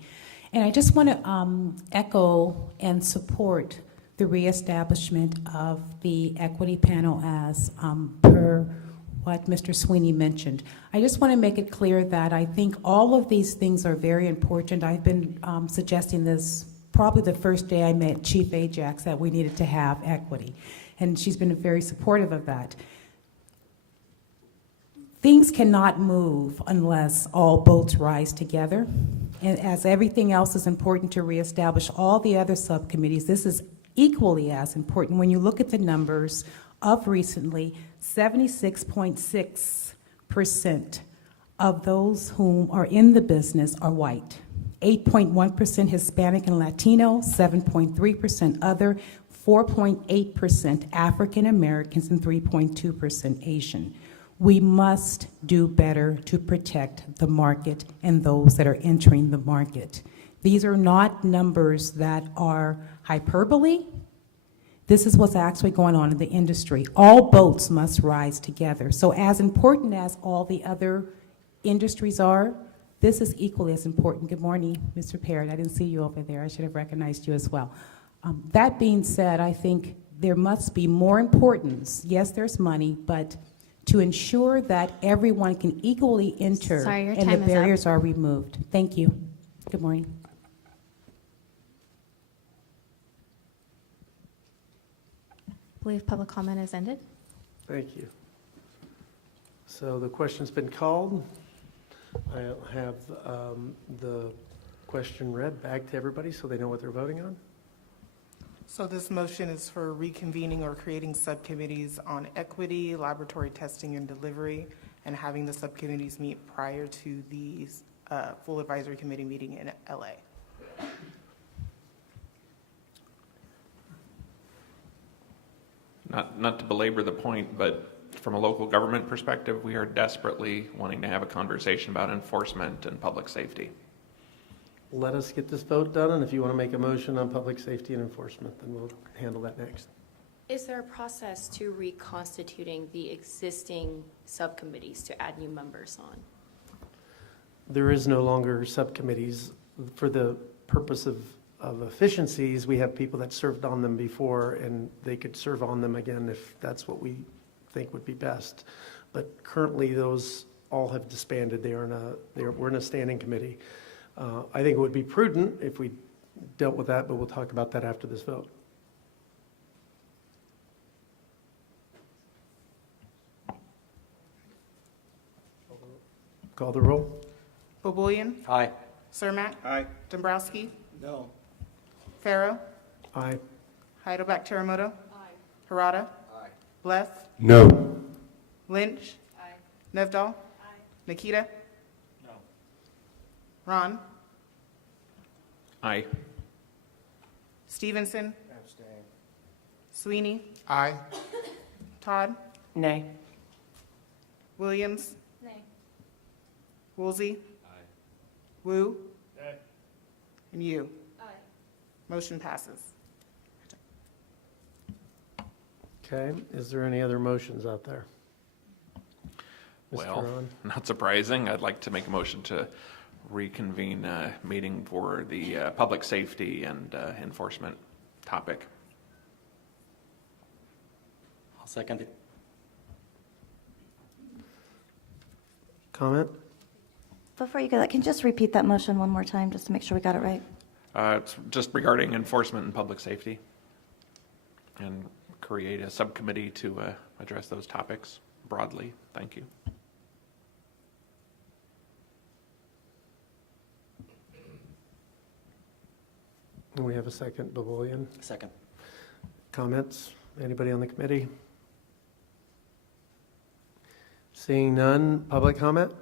And I just want to echo and support the reestablishment of the equity panel as per what Mr. Sweeney mentioned. I just want to make it clear that I think all of these things are very important. I've been suggesting this probably the first day I met Chief Ajax, that we needed to have equity. And she's been very supportive of that. Things cannot move unless all boats rise together. And as everything else is important to reestablish all the other subcommittees, this is equally as important. When you look at the numbers of recently, 76.6% of those whom are in the business are white. 8.1% Hispanic and Latino, 7.3% other, 4.8% African Americans, and 3.2% Asian. We must do better to protect the market and those that are entering the market. These are not numbers that are hyperbole. This is what's actually going on in the industry. All boats must rise together. So as important as all the other industries are, this is equally as important. Good morning, Mr. Parrott. I didn't see you over there. I should have recognized you as well. That being said, I think there must be more importance. Yes, there's money, but to ensure that everyone can equally enter Sorry, your and time the is up. barriers are removed. Thank you. Good morning. I believe public comment has ended. Thank you. So the question's been called. I'll have the question read back to everybody so they know what they're voting on. So this motion is for reconvening or creating subcommittees on equity, laboratory testing and delivery, and having the subcommittees meet prior to the full advisory committee meeting in LA. Not to belabor the point, but from a local government perspective, we are desperately wanting to have a conversation about enforcement and public safety. Let us get this vote done, and if you want to make a motion on public safety and enforcement, then we'll handle that next. Is there a process to reconstituting the existing subcommittees to add new members on? There is no longer subcommittees. For the purpose of efficiencies, we have people that served on them before, and they could serve on them again if that's what we think would be best. But currently, those all have disbanded. We're in a standing committee. I think it would be prudent if we dealt with that, but we'll talk about that after this vote. Call the roll. Boboian? Aye. Cermak? Aye. Dombrowski? No. Farrow? Aye. Heidelback Terremoto? Harada? Aye. Bless? No. Lynch? Nevdal? Nikita? No. Ron? Aye. Stevenson? Abstain. Sweeney? Aye. Todd? Nay. Williams? Nay. Woolsey? Aye. Wu? Nay. And you? Aye. Motion passes. Okay, is there any other motions out there? Mr. Well, Ron? not surprising. I'd like to make a motion to reconvene a meeting for the public safety and enforcement topic. I'll second it. Comment? Before you go, can you just repeat that motion one more time, just to make sure we got it right? It's just regarding enforcement and public safety, and create a subcommittee to address those topics broadly. Thank you. We have a second, Boboian. Second. Comments? Anybody on the committee? Seeing none, public comment?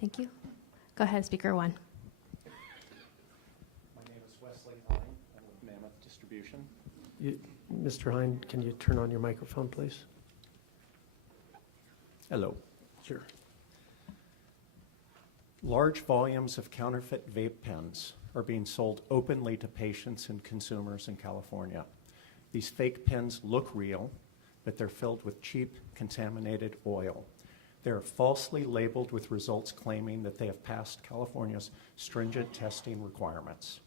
Thank you. Go ahead, Speaker 1. My name is Wesley Line. distribution. Mr. Hine, can you turn on your microphone, please? Hello. Sure. Large volumes of counterfeit vape pens are being sold openly to patients and consumers in California. These fake pens look real, but they're filled with cheap, contaminated oil. They're falsely labeled with results claiming that they have passed California's stringent testing requirements.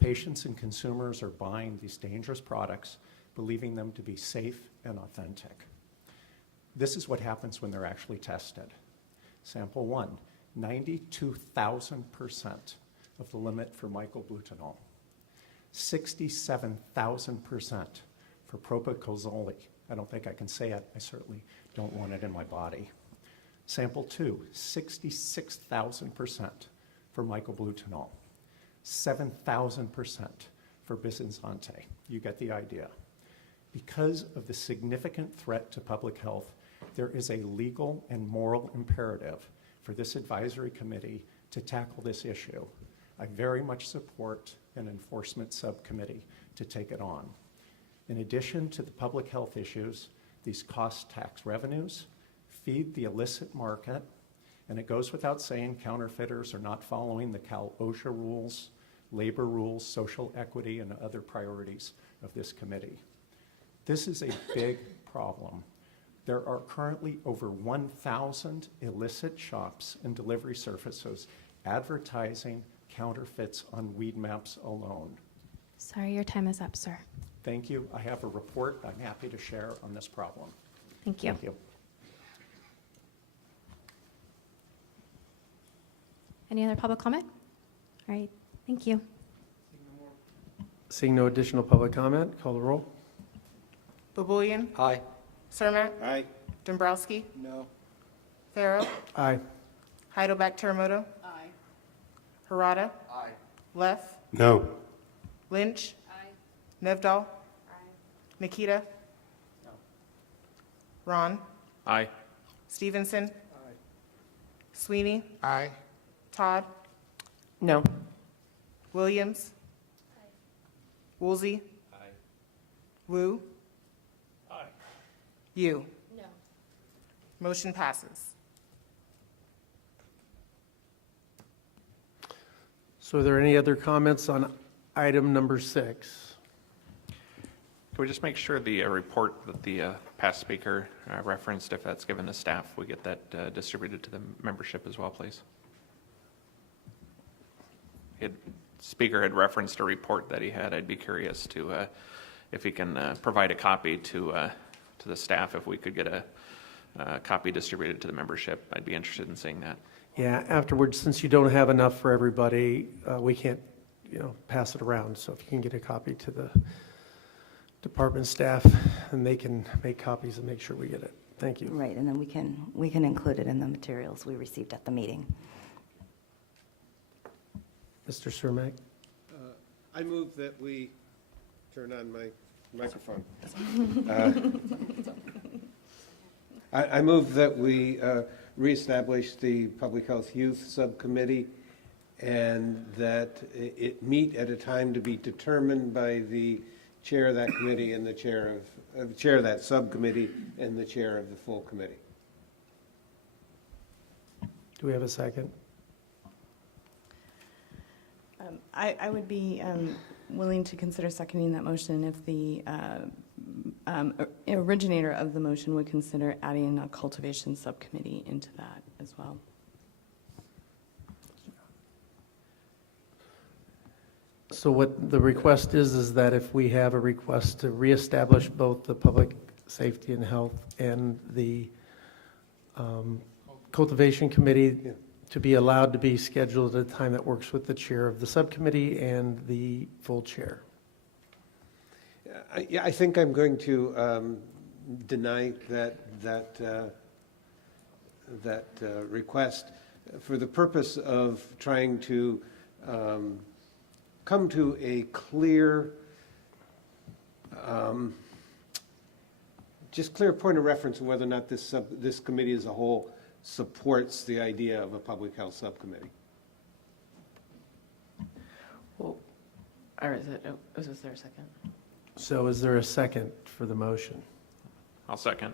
Patients and consumers are buying these dangerous products, believing them to be safe and authentic. This is what happens when they're actually tested. Sample 1, 92,000% of the limit for mycoblutanol, 67,000% for propylcozole. I don't think I can say it. I certainly don't want it in my body. Sample 2, 66,000% for mycoblutanol, 7,000% for bisenzante. You get the idea. Because of the significant threat to public health, there is a legal and moral imperative for this advisory committee to tackle this issue. I very much support an enforcement subcommittee to take it on. In addition to the public health issues, these cost tax revenues, feed the illicit market, and it goes without saying counterfeiters are not following the Cal OSHA rules, labor rules, social equity, and other priorities of this committee. This is a big problem. There are currently over 1,000 illicit shops and delivery services advertising counterfeits on weed maps alone. Sorry, your time is up, sir. Thank you. I have a report I'm happy to share on this problem. Thank you. Thank you. Any other public comment? All right, thank you. Seeing no additional public comment, call the roll. Baboyan? Aye. Cermak? Aye. Dombrowski? No. Farrow? Aye. Heidelback Terremoto? Aye. Harada? Aye. Leff? No. Lynch? Nevdal? Nikita? Ron? Aye. Stevenson? Sweeney? Aye. Todd? No. Williams? Woolsey? Wu? You? No. Motion passes. So are there any other comments on item number 6? Can we just make sure the report that the past speaker referenced, if that's given to staff, we get that distributed to the membership as well, please? Speaker had referenced a report that he had. I'd be curious to, if he can provide a copy to the staff, if we could get a copy distributed to the membership. I'd be interested in seeing that. Yeah, afterwards, since you don't have enough for everybody, we can't, pass it around. So if you can get a copy to the department staff, and they can make copies and make sure we get it. Thank you. Right, and then we can include it in the materials we received at the meeting. Mr. Cermak? I move that we turn on my microphone. I move that we reestablish the Public Health Youth Subcommittee, and that it meet at a time to be determined by the chair of that committee and the chair of that subcommittee and the chair of the full committee. Do we have a second? I would be willing to consider seconding that motion if the originator of the motion would consider adding a cultivation subcommittee into that as well. So what the request is that if we have a request to reestablish both the public safety and health and the cultivation committee to be allowed to be scheduled at a time that works with the chair of the subcommittee and the full chair. I think I'm going to deny that request for the purpose of trying to come to a clear, clear point of reference of whether or not this committee as a whole supports the idea of a public health subcommittee. Well, Or is it, was there a second? So is there a second for the motion? I'll second.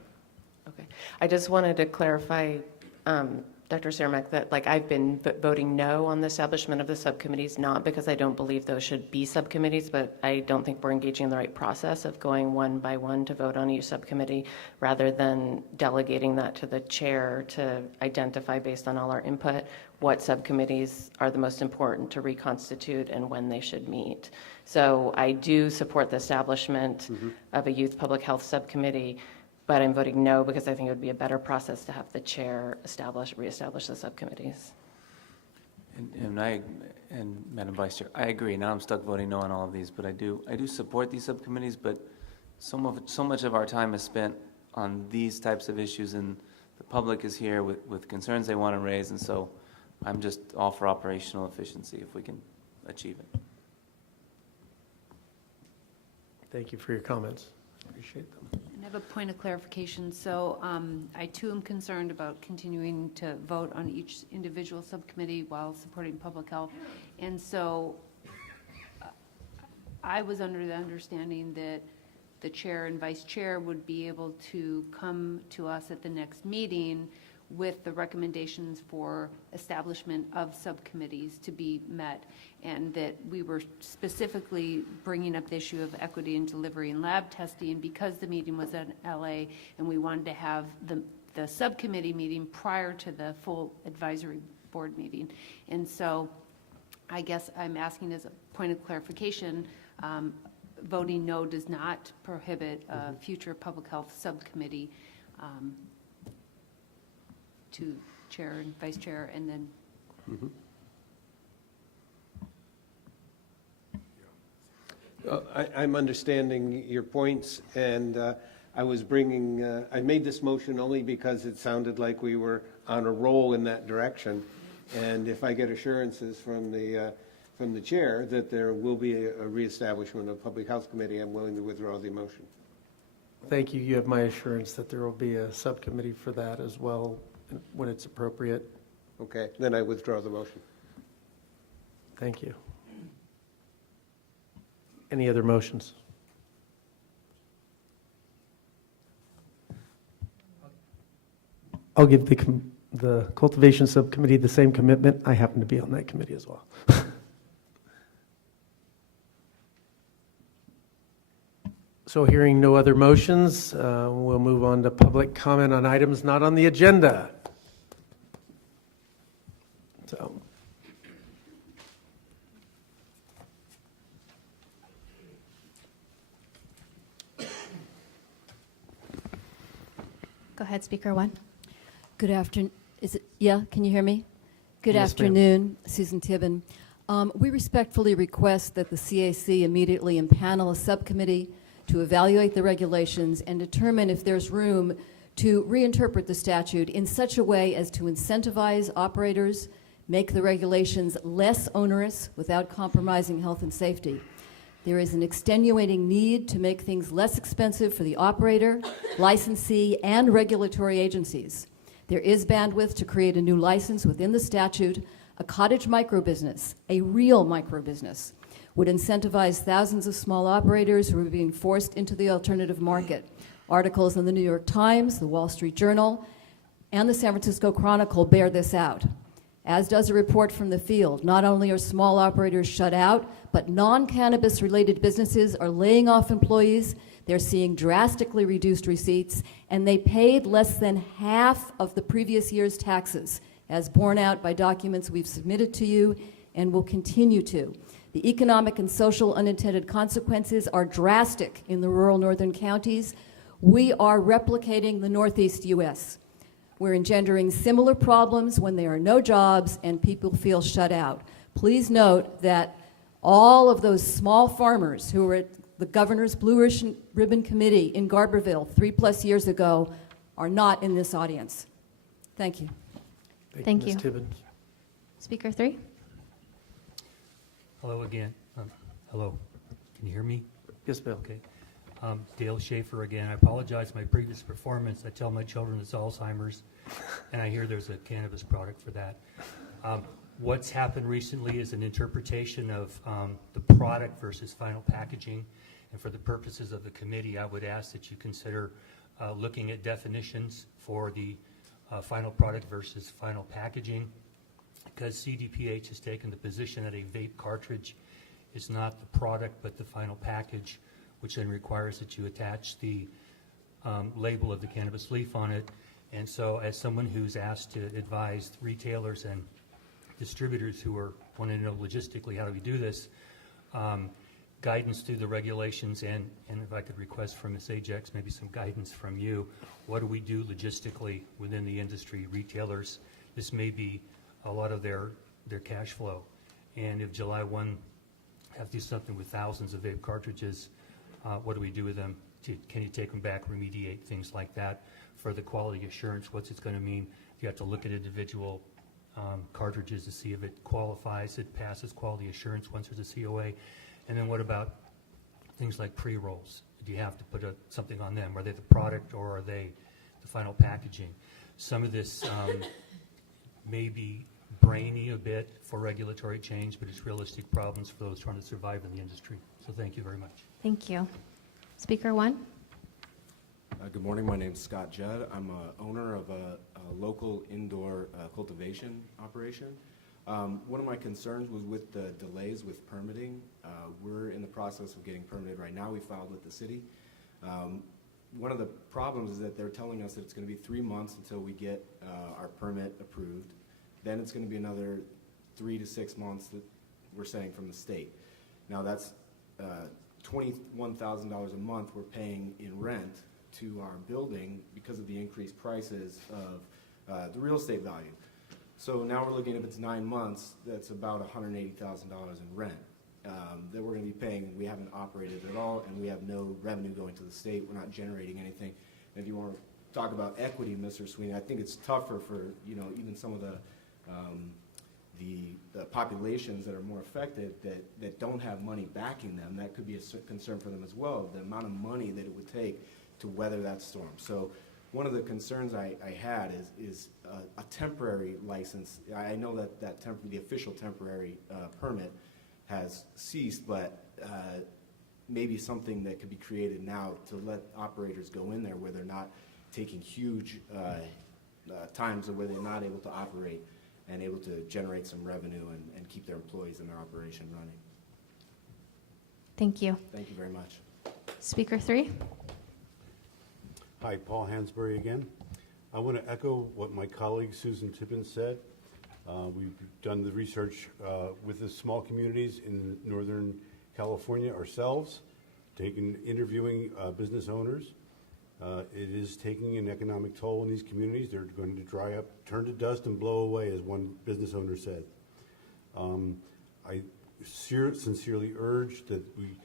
Okay. I just wanted to clarify, Dr. Cermak, that I've been voting no on the establishment of the subcommittees, not because I don't believe those should be subcommittees, but I don't think we're engaging in the right process of going one by one to vote on each subcommittee, rather than delegating that to the chair to identify, based on all our input, what subcommittees are the most important to reconstitute and when they should meet. So I do support the establishment of a youth public health subcommittee, but I'm voting no because I think it would be a better process to have the chair reestablish the subcommittees. And Madam Vice Chair, I agree. Now I'm stuck voting no on all of these, but I do support these subcommittees, but so much of our time is spent on these types of issues, and the public is here with concerns they want to raise, and so I'm just all for operational efficiency if we can achieve it. Thank you for your comments. Appreciate them. And I have a point of clarification. So I too am concerned about continuing to vote on each individual subcommittee while supporting public health. And so I was under the understanding that the chair and vice chair would be able to come to us at the next meeting with the recommendations for establishment of subcommittees to be met, and that we were specifically bringing up the issue of equity in delivery and lab testing because the meeting was in LA, and we wanted to have the subcommittee meeting prior to the full advisory board meeting. And so I guess I'm asking as a point of clarification, voting no does not prohibit a future public health subcommittee to chair and vice chair, and then I'm understanding your points, and I made this motion only because it sounded like we were on a roll in that direction. And if I get assurances from the chair that there will be a reestablishment of Public Health Committee, I'm willing to withdraw the motion. Thank you. You have my assurance that there will be a subcommittee for that as well when it's appropriate. Okay, then I withdraw the motion. Thank you. Any other motions? I'll give the Cultivation Subcommittee the same commitment. I happen to be on that committee as well. So hearing no other motions, we'll move on to public comment on items not on the agenda. So. Go ahead, speaker one. Good afternoon. Can you hear me? Good Yes, afternoon, Susan Tibbin. We respectfully request that the CAC immediately impanel a subcommittee to evaluate the regulations and determine if there's room to reinterpret the statute in such a way as to incentivize operators, make the regulations less onerous without compromising health and safety. There is an extenuating need to make things less expensive for the operator, licensee, and regulatory agencies. There is bandwidth to create a new license within the statute. A cottage microbusiness, a real microbusiness, would incentivize thousands of small operators who are being forced into the alternative market. Articles in the New York Times, the Wall Street Journal, and the San Francisco Chronicle bear this out, as does a report from the field. Not only are small operators shut out, but non-cannabis related businesses are laying off employees. They're seeing drastically reduced receipts, and they paid less than half of the previous year's taxes, as borne out by documents we've submitted to you and will continue to. The economic and social unintended consequences are drastic in the rural northern counties. We are replicating the Northeast U.S. We're engendering similar problems when there are no jobs and people feel shut out. Please note that all of those small farmers who were at the Governor's Blue Ribbon Committee in Garberville 3+ years ago are not in this audience. Thank you. Thank you. Ms. Tibbins. Speaker 3. Hello again. Hello. Can you hear me? Yes, Bill. Okay. Dale Schaefer again. I apologize for my previous performance. I tell my children it's Alzheimer's, and I hear there's a cannabis product for that. What's happened recently is an interpretation of the product versus final packaging. And for the purposes of the committee, I would ask that you consider looking at definitions for the final product versus final packaging, because CDPH has taken the position that a vape cartridge is not the product but the final package, which then requires that you attach the label of the cannabis leaf on it. And so as someone who's asked to advise retailers and distributors who are wanting to know logistically how do we do this, guidance through the regulations, and if I could request from Ms. Ajax maybe some guidance from you, what do we do logistically within the industry, retailers? This may be a lot of their cash flow. And if July 1 have to do something with thousands of vape cartridges, what do we do with them? Can you take them back, remediate, things like that? For the quality assurance, what's it going to mean? You have to look at individual cartridges to see if it qualifies, it passes quality assurance once there's a COA. And then what about things like pre-rolls? Do you have to put something on them? Are they the product or are they the final packaging? Some of this may be brainy a bit for regulatory change, but it's realistic problems for those trying to survive in the industry. So thank you very much. Thank you. Speaker 1. Good morning. My name's Scott Judd. I'm an owner of a local indoor cultivation operation. One of my concerns was with the delays with permitting. We're in the process of getting permitted right now. We filed with the city. One of the problems is that they're telling us that it's going to be 3 months until we get our permit approved. Then it's going to be another 3 to 6 months that we're saying from the state. Now that's $21,000 a month we're paying in rent to our building because of the increased prices of the real estate value. So now we're looking, if it's 9 months, that's about $180,000 in rent that we're going to be paying. We haven't operated at all, and we have no revenue going to the state. We're not generating anything. And if you want to talk about equity, Mr. Sweeney, I think it's tougher for even some of the populations that are more affected that don't have money backing them. That could be a concern for them as well, the amount of money that it would take to weather that storm. So one of the concerns I had is a temporary license. I know that the official temporary permit has ceased, but maybe something that could be created now to let operators go in there where they're not taking huge times where they're not able to operate and able to generate some revenue and keep their employees and their operation running. Thank you. Thank you very much. Speaker 3. Hi, Paul Hansberry again. I want to echo what my colleague Susan Tippins said. We've done the research with the small communities in Northern California ourselves, interviewing business owners. It is taking an economic toll in these communities. They're going to dry up, turn to dust, and blow away, as one business owner said. I sincerely urge that we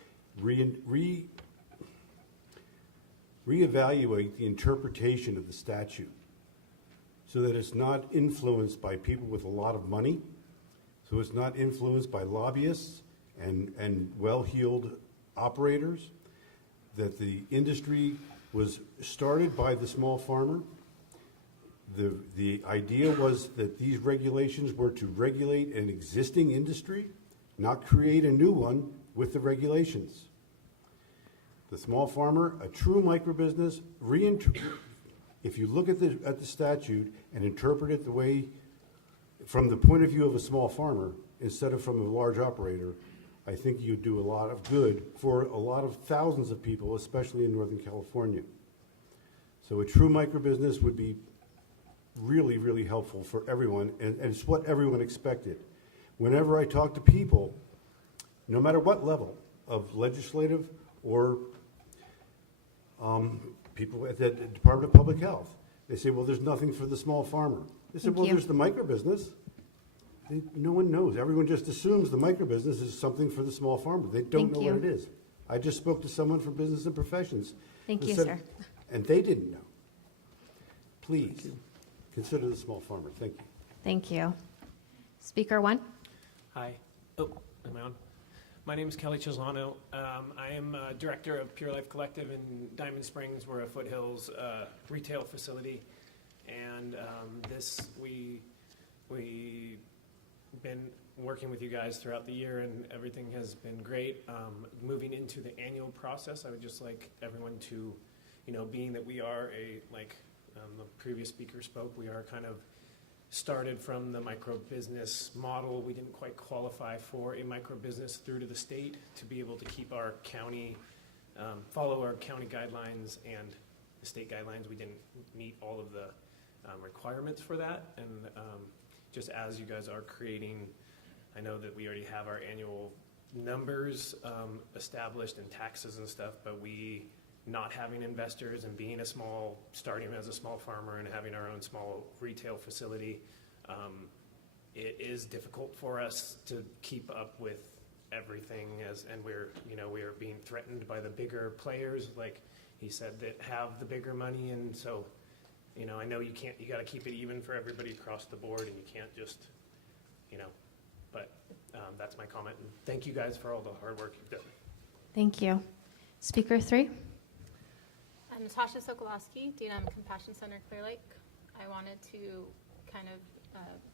reevaluate the interpretation of the statute so that it's not influenced by people with a lot of money, so it's not influenced by lobbyists and well-heeled operators, that the industry was started by the small farmer. The idea was that these regulations were to regulate an existing industry, not create a new one with the regulations. The small farmer, a true microbusiness, if you look at the statute and interpret it the way, from the point of view of a small farmer, instead of from a large operator, I think you'd do a lot of good for a lot of thousands of people, especially in Northern California. So a true microbusiness would be really, really helpful for everyone, and it's what everyone expected. Whenever I talk to people, no matter what level of legislative or people at the Department of Public Health, they say, well, there's nothing for the small farmer. They said, well, there's the microbusiness. No one knows. Everyone just assumes the microbusiness is something for the small farmer. They don't know what it is. I just spoke to someone from Business and Professions. Thank you, sir. And they didn't know. Please consider the small farmer. Thank you. Thank you. Speaker 1. Hi. Oh, am I on? My name is Kelly Chislano. I am director of Pure Life Collective in Diamond Springs. We're a Foothills retail facility, and we been working with you guys throughout the year, and everything has been great. Moving into the annual process, I would just like everyone to, being that we are the previous speaker spoke, we are kind of started from the micro business model. We didn't quite qualify for a micro business through to the state to be able to keep our county, follow our county guidelines and the state guidelines. We didn't meet all of the requirements for that. And just as you guys are creating, I know that we already have our annual numbers established and taxes and stuff, but we not having investors and being starting as a small farmer and having our own small retail facility, it is difficult for us to keep up with everything and we are being threatened by the bigger players, like he said, that have the bigger money. And so, I know you got to keep it even for everybody across the board, and you can't just, but that's my comment. And thank you guys for all the hard work you've done. Thank you. Speaker 3. I'm Natasha Sokolowski, DNM Compassion Center, Clear Lake. I wanted to kind of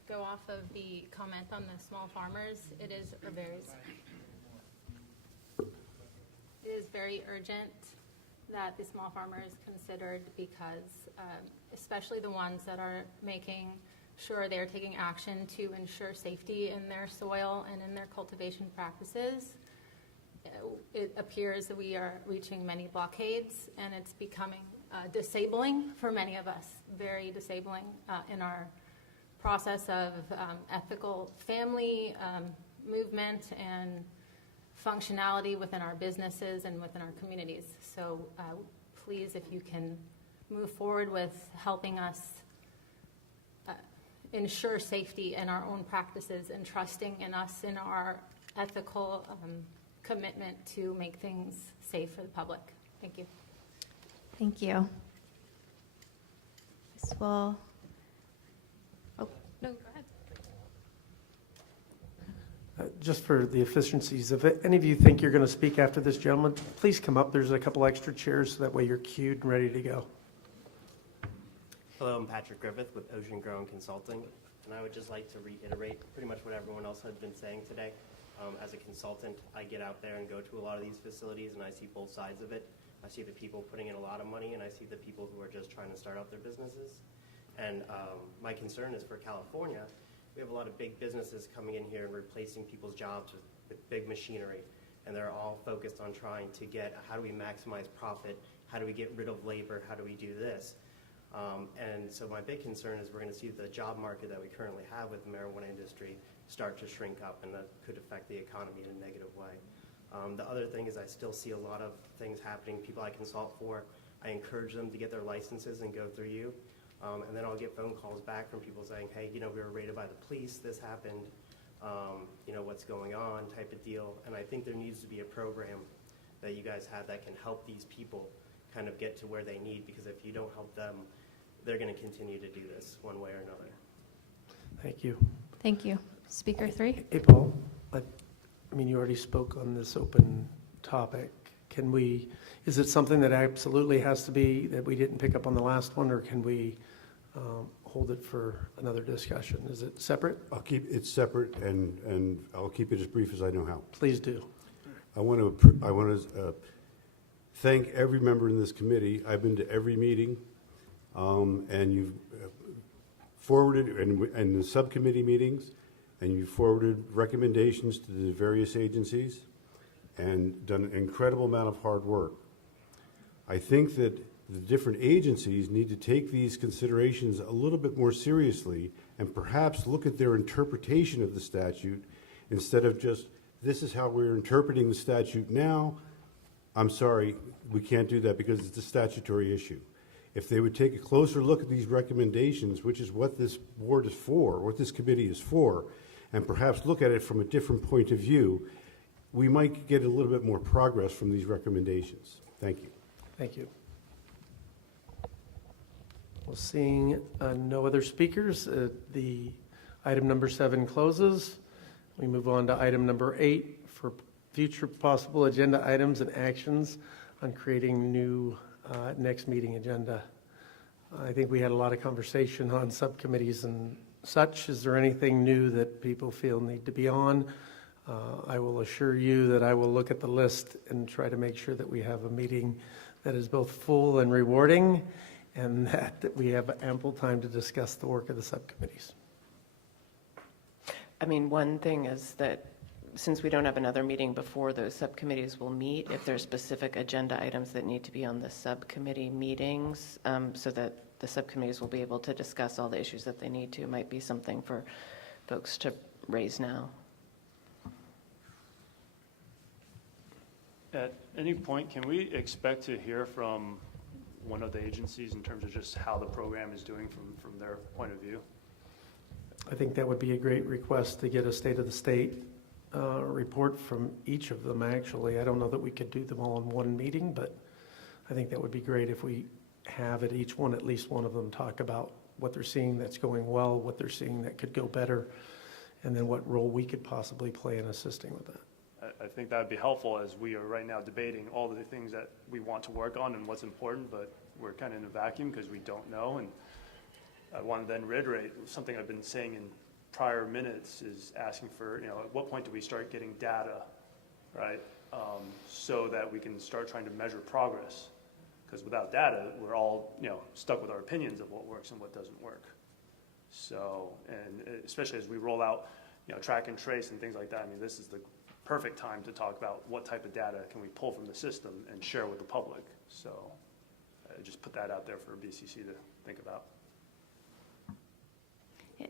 go off of the comment on the small farmers. It is very urgent that the small farmer is considered, because especially the ones that are making sure they're taking action to ensure safety in their soil and in their cultivation practices. It appears that we are reaching many blockades, and it's becoming disabling for many of us, very disabling in our process of ethical family movement and functionality within our businesses and within our communities. So please, if you can move forward with helping us ensure safety in our own practices and trusting in us in our ethical commitment to make things safe for the public. Thank you. Thank you. This will. Oh, no, go ahead. Just for the efficiencies, if any of you think you're going to speak after this gentleman, please come up. There's a couple extra chairs, so that way you're queued and ready to go. Hello, I'm Patrick Griffith with Ocean Grown Consulting, and I would just like to reiterate pretty much what everyone else has been saying today. As a consultant, I get out there and go to a lot of these facilities, and I see both sides of it. I see the people putting in a lot of money, and I see the people who are just trying to start out their businesses. And my concern is for California. We have a lot of big businesses coming in here and replacing people's jobs with big machinery, and they're all focused on trying to get, how do we maximize profit, how do we get rid of labor, how do we do this? And so my big concern is we're going to see the job market that we currently have with the marijuana industry start to shrink up, and that could affect the economy in a negative way. The other thing is I still see a lot of things happening. People I consult for, I encourage them to get their licenses and go through you. And then I'll get phone calls back from people saying, hey, we were raided by the police, this happened, what's going on type of deal. And I think there needs to be a program that you guys have that can help these people kind of get to where they need, because if you don't help them, they're going to continue to do this one way or another. Thank you. Thank you. Speaker 3. Hey, Paul, you already spoke on this open topic. Is it something that absolutely has to be, that we didn't pick up on the last one, or can we hold it for another discussion? Is it separate? I'll keep it separate, and I'll keep it as brief as I know how. Please do. I want to thank every member in this committee. I've been to every meeting, and you've forwarded, and the subcommittee meetings, and you forwarded recommendations to the various agencies and done an incredible amount of hard work. I think that the different agencies need to take these considerations a little bit more seriously and perhaps look at their interpretation of the statute instead of just, this is how we're interpreting the statute now. I'm sorry, we can't do that because it's a statutory issue. If they would take a closer look at these recommendations, which is what this board is for, what this committee is for, and perhaps look at it from a different point of view, we might get a little bit more progress from these recommendations. Thank you. Thank you. Well, seeing no other speakers, the item number 7 closes. We move on to item number 8 for future possible agenda items and actions on creating new next meeting agenda. I think we had a lot of conversation on subcommittees and such. Is there anything new that people feel need to be on? I will assure you that I will look at the list and try to make sure that we have a meeting that is both full and rewarding, and that we have ample time to discuss the work of the subcommittees. I mean, one thing is that since we don't have another meeting before those subcommittees will meet, if there's specific agenda items that need to be on the subcommittee meetings, so that the subcommittees will be able to discuss all the issues that they need to, might be something for folks to raise now. At any point, can we expect to hear from one of the agencies in terms of just how the program is doing from their point of view? I think that would be a great request to get a state of the state report from each of them, actually. I don't know that we could do them all in one meeting, but I think that would be great if we have at each one, at least one of them talk about what they're seeing that's going well, what they're seeing that could go better, and then what role we could possibly play in assisting with that. I think that would be helpful, as we are right now debating all of the things that we want to work on and what's important, but we're kind of in a vacuum because we don't know. And I want to then reiterate something I've been saying in prior minutes, is asking for, at what point do we start getting data, right? So that we can start trying to measure progress. Because without data, we're all, stuck with our opinions of what works and what doesn't work. So, and especially as we roll out, track and trace and things like that, I mean, this is the perfect time to talk about what type of data can we pull from the system and share with the public. So I just put that out there for BCC to think about.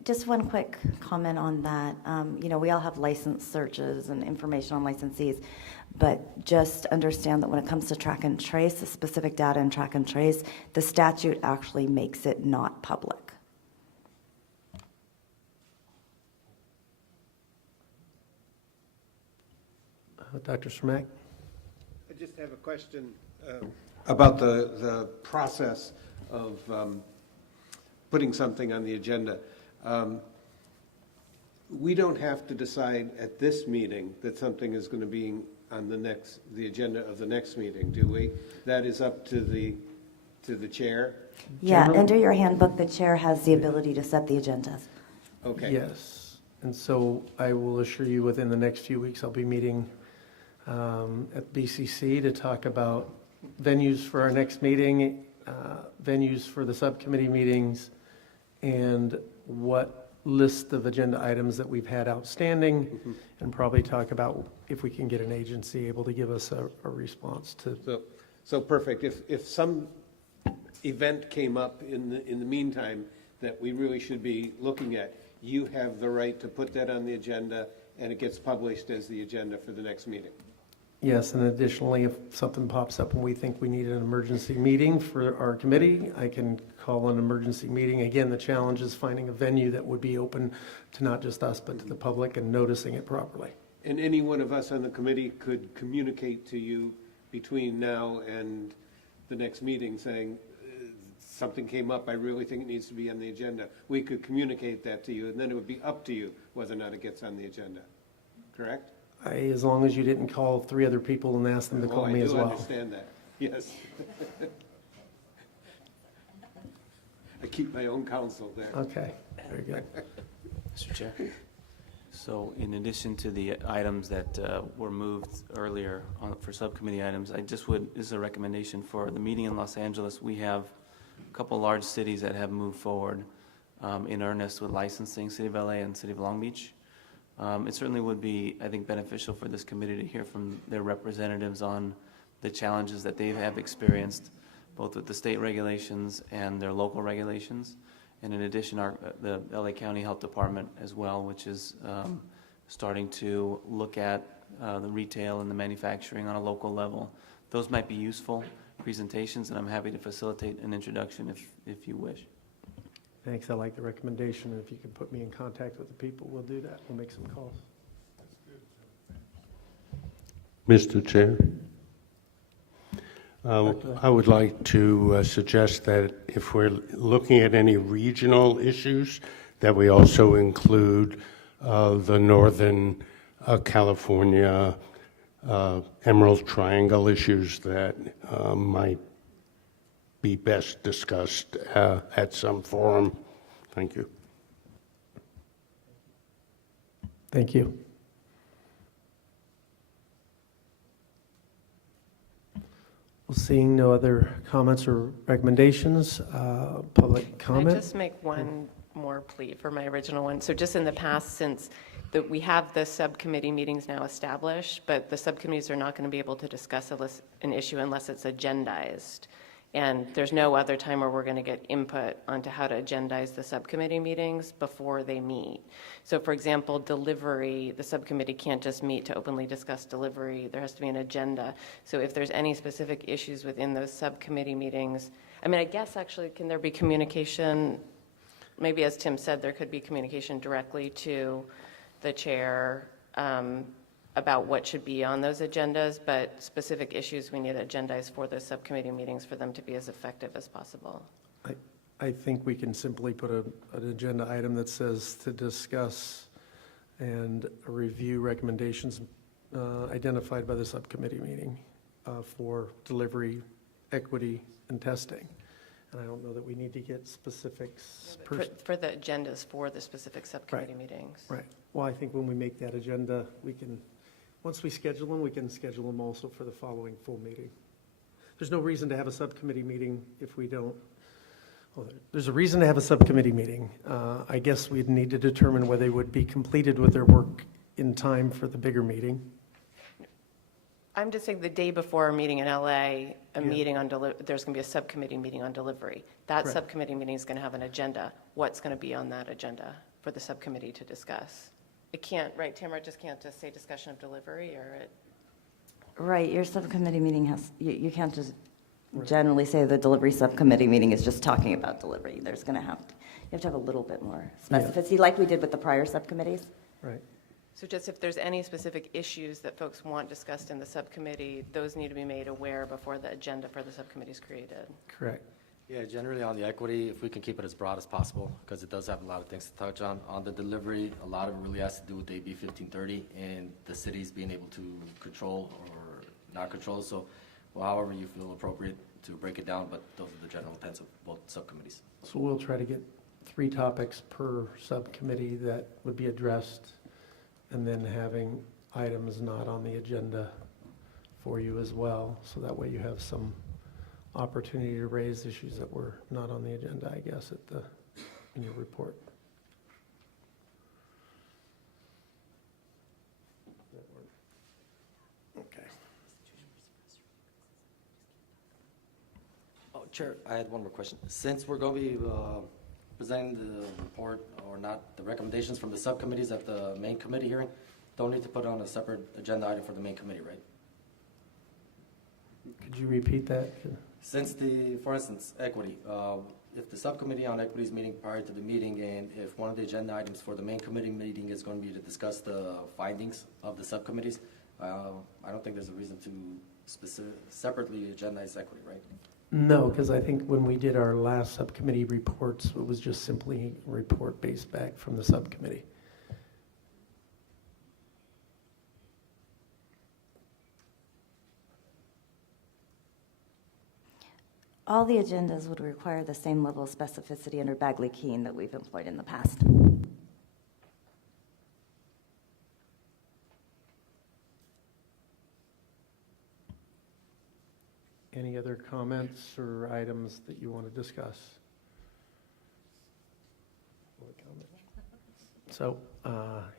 Just one quick comment on that. We all have license searches and information on licensees, but just understand that when it comes to track and trace, the specific data in track and trace, the statute actually makes it not public. Dr. Smack? I just have a question about the process of putting something on the agenda. We don't have to decide at this meeting that something is going to be on the agenda of the next meeting, do we? That is up to the chair? Yeah, under your handbook, the chair has the ability to set the agendas. Okay. Yes. And so I will assure you within the next few weeks, I'll be meeting at BCC to talk about venues for our next meeting, venues for the subcommittee meetings, and what list of agenda items that we've had outstanding, and probably talk about if we can get an agency able to give us a response to. So perfect. If some event came up in the meantime that we really should be looking at, you have the right to put that on the agenda, and it gets published as the agenda for the next meeting. Yes, and additionally, if something pops up and we think we need an emergency meeting for our committee, I can call an emergency meeting. Again, the challenge is finding a venue that would be open to not just us, but to the public, and noticing it properly. And any one of us on the committee could communicate to you between now and the next meeting saying, something came up, I really think it needs to be on the agenda. We could communicate that to you, and then it would be up to you whether or not it gets on the agenda. Correct? As long as you didn't call 3 other people and ask them to call me as well. I do understand that, yes. I keep my own counsel there. Okay, very good. Mr. Chair. So in addition to the items that were moved earlier for subcommittee items, this is a recommendation for the meeting in Los Angeles. We have a couple large cities that have moved forward in earnest with licensing, City of LA and City of Long Beach. It certainly would be, I think, beneficial for this committee to hear from their representatives on the challenges that they have experienced, both with the state regulations and their local regulations. And in addition, the LA County Health Department as well, which is starting to look at the retail and the manufacturing on a local level. Those might be useful presentations, and I'm happy to facilitate an introduction if you wish. Thanks, I like the recommendation. If you can put me in contact with the people, we'll do that. We'll make some calls. Mr. Chair, I would like to suggest that if we're looking at any regional issues, that we also include the Northern California Emerald Triangle issues that might be best discussed at some forum. Thank you. Thank you. Well, seeing no other comments or recommendations, public Can I comment? just make one more plea for my original one? So just in the past, since we have the subcommittee meetings now established, but the subcommittees are not going to be able to discuss an issue unless it's agendized. And there's no other time where we're going to get input onto how to agendize the subcommittee meetings before they meet. So for example, delivery, the subcommittee can't just meet to openly discuss delivery. There has to be an agenda. So if there's any specific issues within those subcommittee meetings, I mean, I guess actually, can there be communication? Maybe as Tim said, there could be communication directly to the chair about what should be on those agendas, but specific issues we need to agendize for those subcommittee meetings for them to be as effective as possible. I think we can simply put an agenda item that says to discuss and review recommendations identified by the subcommittee meeting for delivery, equity, and testing. And I don't know that we need to get specifics. For the agendas for the specific subcommittee meetings. Right. Well, I think when we make that agenda, we can, once we schedule them, we can schedule them also for the following full meeting. There's no reason to have a subcommittee meeting if we don't, well, there's a reason to have a subcommittee meeting. I guess we'd need to determine whether they would be completed with their work in time for the bigger meeting. I'm just saying the day before a meeting in LA, meeting on there's going to be a subcommittee meeting on delivery. That Correct. Subcommittee meeting is going to have an agenda. What's going to be on that agenda for the subcommittee to discuss? It can't, right, Tamara, just can't just say discussion of delivery, or it? Right, your subcommittee meeting has, you can't just generally say the delivery subcommittee meeting is just talking about delivery. There's going to have to, you have to have a little bit more specificity, like we did with the prior subcommittees. Right. So just if there's any specific issues that folks want discussed in the subcommittee, those need to be made aware before the agenda for the subcommittee is created. Correct. Yeah, generally on the equity, if we can keep it as broad as possible, because it does have a lot of things to touch on. On the delivery, a lot of it really has to do with AB 1530 and the cities being able to control or not control. So, well, however you feel appropriate to break it down, but those are the general intents of both subcommittees. So we'll try to get 3 topics per subcommittee that would be addressed, and then having items not on the agenda for you as well. So that way you have some opportunity to raise issues that were not on the agenda, I guess, in your report. Okay. Oh, Chair, I had one more question. Since we're going to be presenting the report, or not, the recommendations from the subcommittees at the main committee hearing, don't need to put on a separate agenda item for the main committee, right? Could you repeat that? Since for instance, equity, if the subcommittee on equity is meeting prior to the meeting, and if one of the agenda items for the main committee meeting is going to be to discuss the findings of the subcommittees, I don't think there's a reason to separately agendize equity, right? No, because I think when we did our last subcommittee reports, it was just simply a report based back from the subcommittee. All the agendas would require the same level of specificity under Bagley-Keene that we've employed in the past. Any other comments or items that you want to discuss? So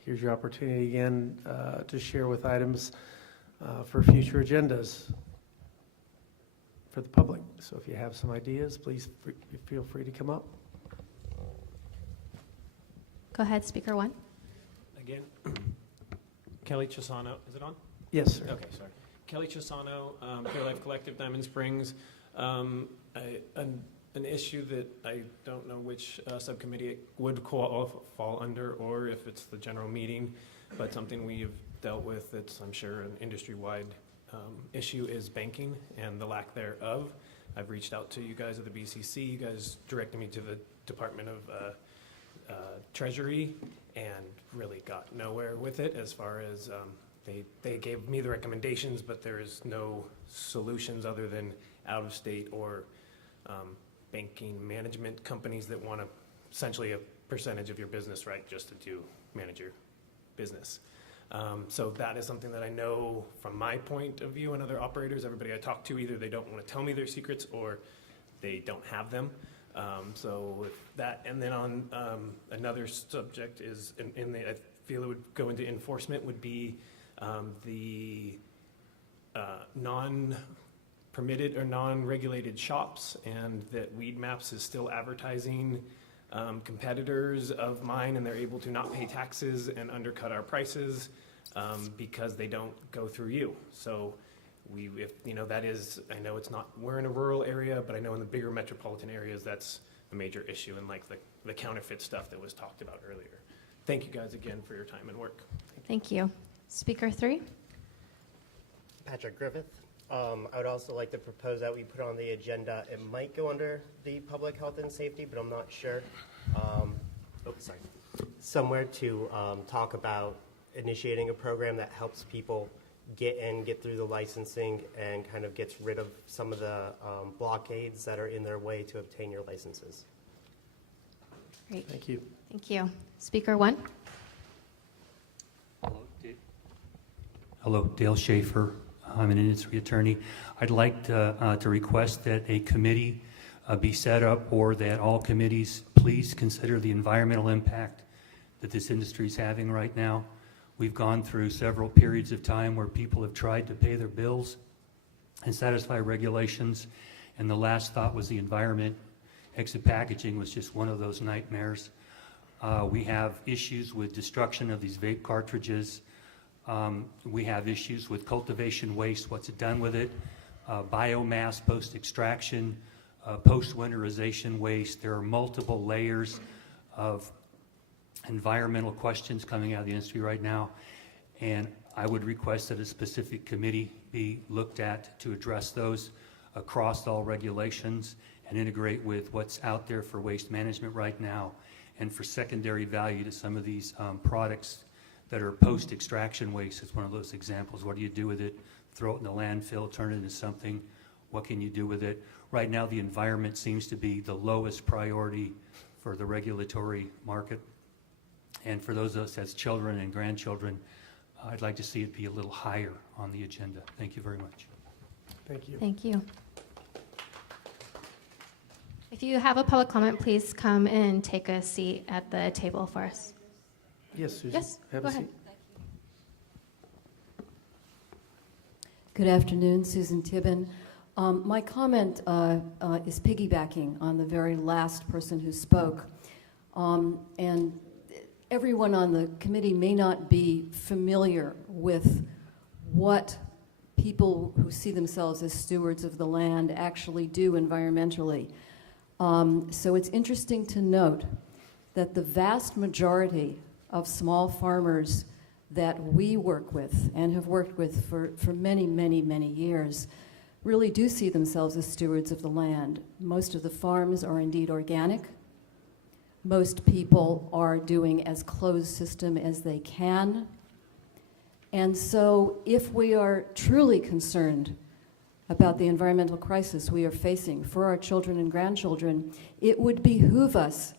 here's your opportunity again to share with items for future agendas for the public. So if you have some ideas, please feel free to come up. Go ahead, speaker 1. Again, Kelly Chisano, is it on? Yes, sir. Okay, sorry. Kelly Chisano, Pure Life Collective, Diamond Springs. An issue that I don't know which subcommittee it would fall under, or if it's the general meeting, but something we have dealt with that's, I'm sure, an industry-wide issue is banking and the lack thereof. I've reached out to you guys at the BCC. You guys directed me to the Department of Treasury and really got nowhere with it as far as they gave me the recommendations, but there is no solutions other than out-of-state or banking management companies that want essentially a percentage of your business, right, just to manage your business. So that is something that I know from my point of view and other operators, everybody I talk to, either they don't want to tell me their secrets or they don't have them. So if that, and then on another subject is, I feel it would go into enforcement, would be the non-permitted or non-regulated shops, and that Weed Maps is still advertising competitors of mine, and they're able to not pay taxes and undercut our prices because they don't go through you. So if that is, I know it's not, we're in a rural area, but I know in the bigger metropolitan areas, that's a major issue, and like the counterfeit stuff that was talked about earlier. Thank you guys again for your time and work. Thank you. Speaker 3. Patrick Griffith. I would also like to propose that we put on the agenda, it might go under the public health and safety, but I'm not sure. Somewhere to talk about initiating a program that helps people get through the licensing and kind of gets rid of some of the blockades that are in their way to obtain your licenses. Great. Thank you. Thank you. Speaker 1. Hello, Dale Schaefer. I'm an industry attorney. I'd like to request that a committee be set up, or that all committees please consider the environmental impact that this industry is having right now. We've gone through several periods of time where people have tried to pay their bills and satisfy regulations, and the last thought was the environment. Exit packaging was just one of those nightmares. We have issues with destruction of these vape cartridges. We have issues with cultivation waste, what's it done with it, biomass post-extraction, post-winterization waste. There are multiple layers of environmental questions coming out of the industry right now, and I would request that a specific committee be looked at to address those across all regulations and integrate with what's out there for waste management right now, and for secondary value to some of these products that are post-extraction waste. It's one of those examples. What do you do with it? Throw it in the landfill, turn it into something. What can you do with it? Right now, the environment seems to be the lowest priority for the regulatory market. And for those of us as children and grandchildren, I'd like to see it be a little higher on the agenda. Thank you very much. Thank you. Thank you. If you have a public comment, please come and take a seat at the table for us. Yes, Susan. Yes, Have go a ahead. seat. Good afternoon, Susan Tibbin. My comment is piggybacking on the very last person who spoke. And everyone on the committee may not be familiar with what people who see themselves as stewards of the land actually do environmentally. So it's interesting to note that the vast majority of small farmers that we work with and have worked with for many, many, many years really do see themselves as stewards of the land. Most of the farms are indeed organic. Most people are doing as closed system as they can. And so if we are truly concerned about the environmental crisis we are facing for our children and grandchildren, it would behoove us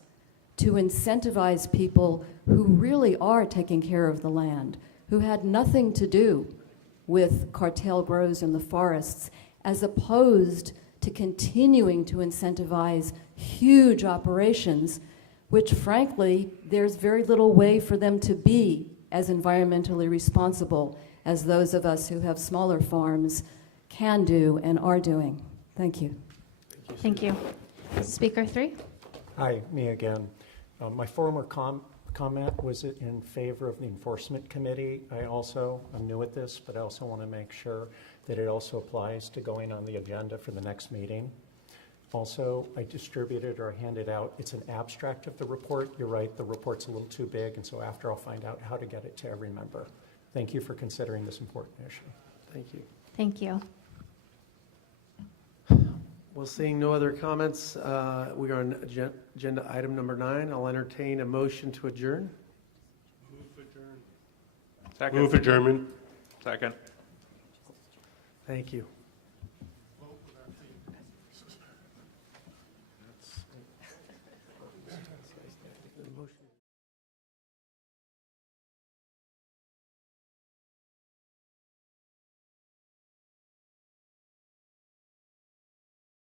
to incentivize people who really are taking care of the land, who had nothing to do with cartel grows in the forests, as opposed to continuing to incentivize huge operations, which frankly, there's very little way for them to be as environmentally responsible as those of us who have smaller farms can do and are doing. Thank you. Thank you. Speaker 3. Hi, me again. My former comment was in favor of the Enforcement Committee. I'm new at this, but I also want to make sure that it also applies to going on the agenda for the next meeting. Also, I distributed or handed out, it's an abstract of the report. You're right, the report's a little too big, and so after I'll find out how to get it to every member. Thank you for considering this important issue. Thank you. Thank you. Well, seeing no other comments, we are on agenda item number 9. I'll entertain a motion to adjourn. Second. Move adjournment. Second. Thank you.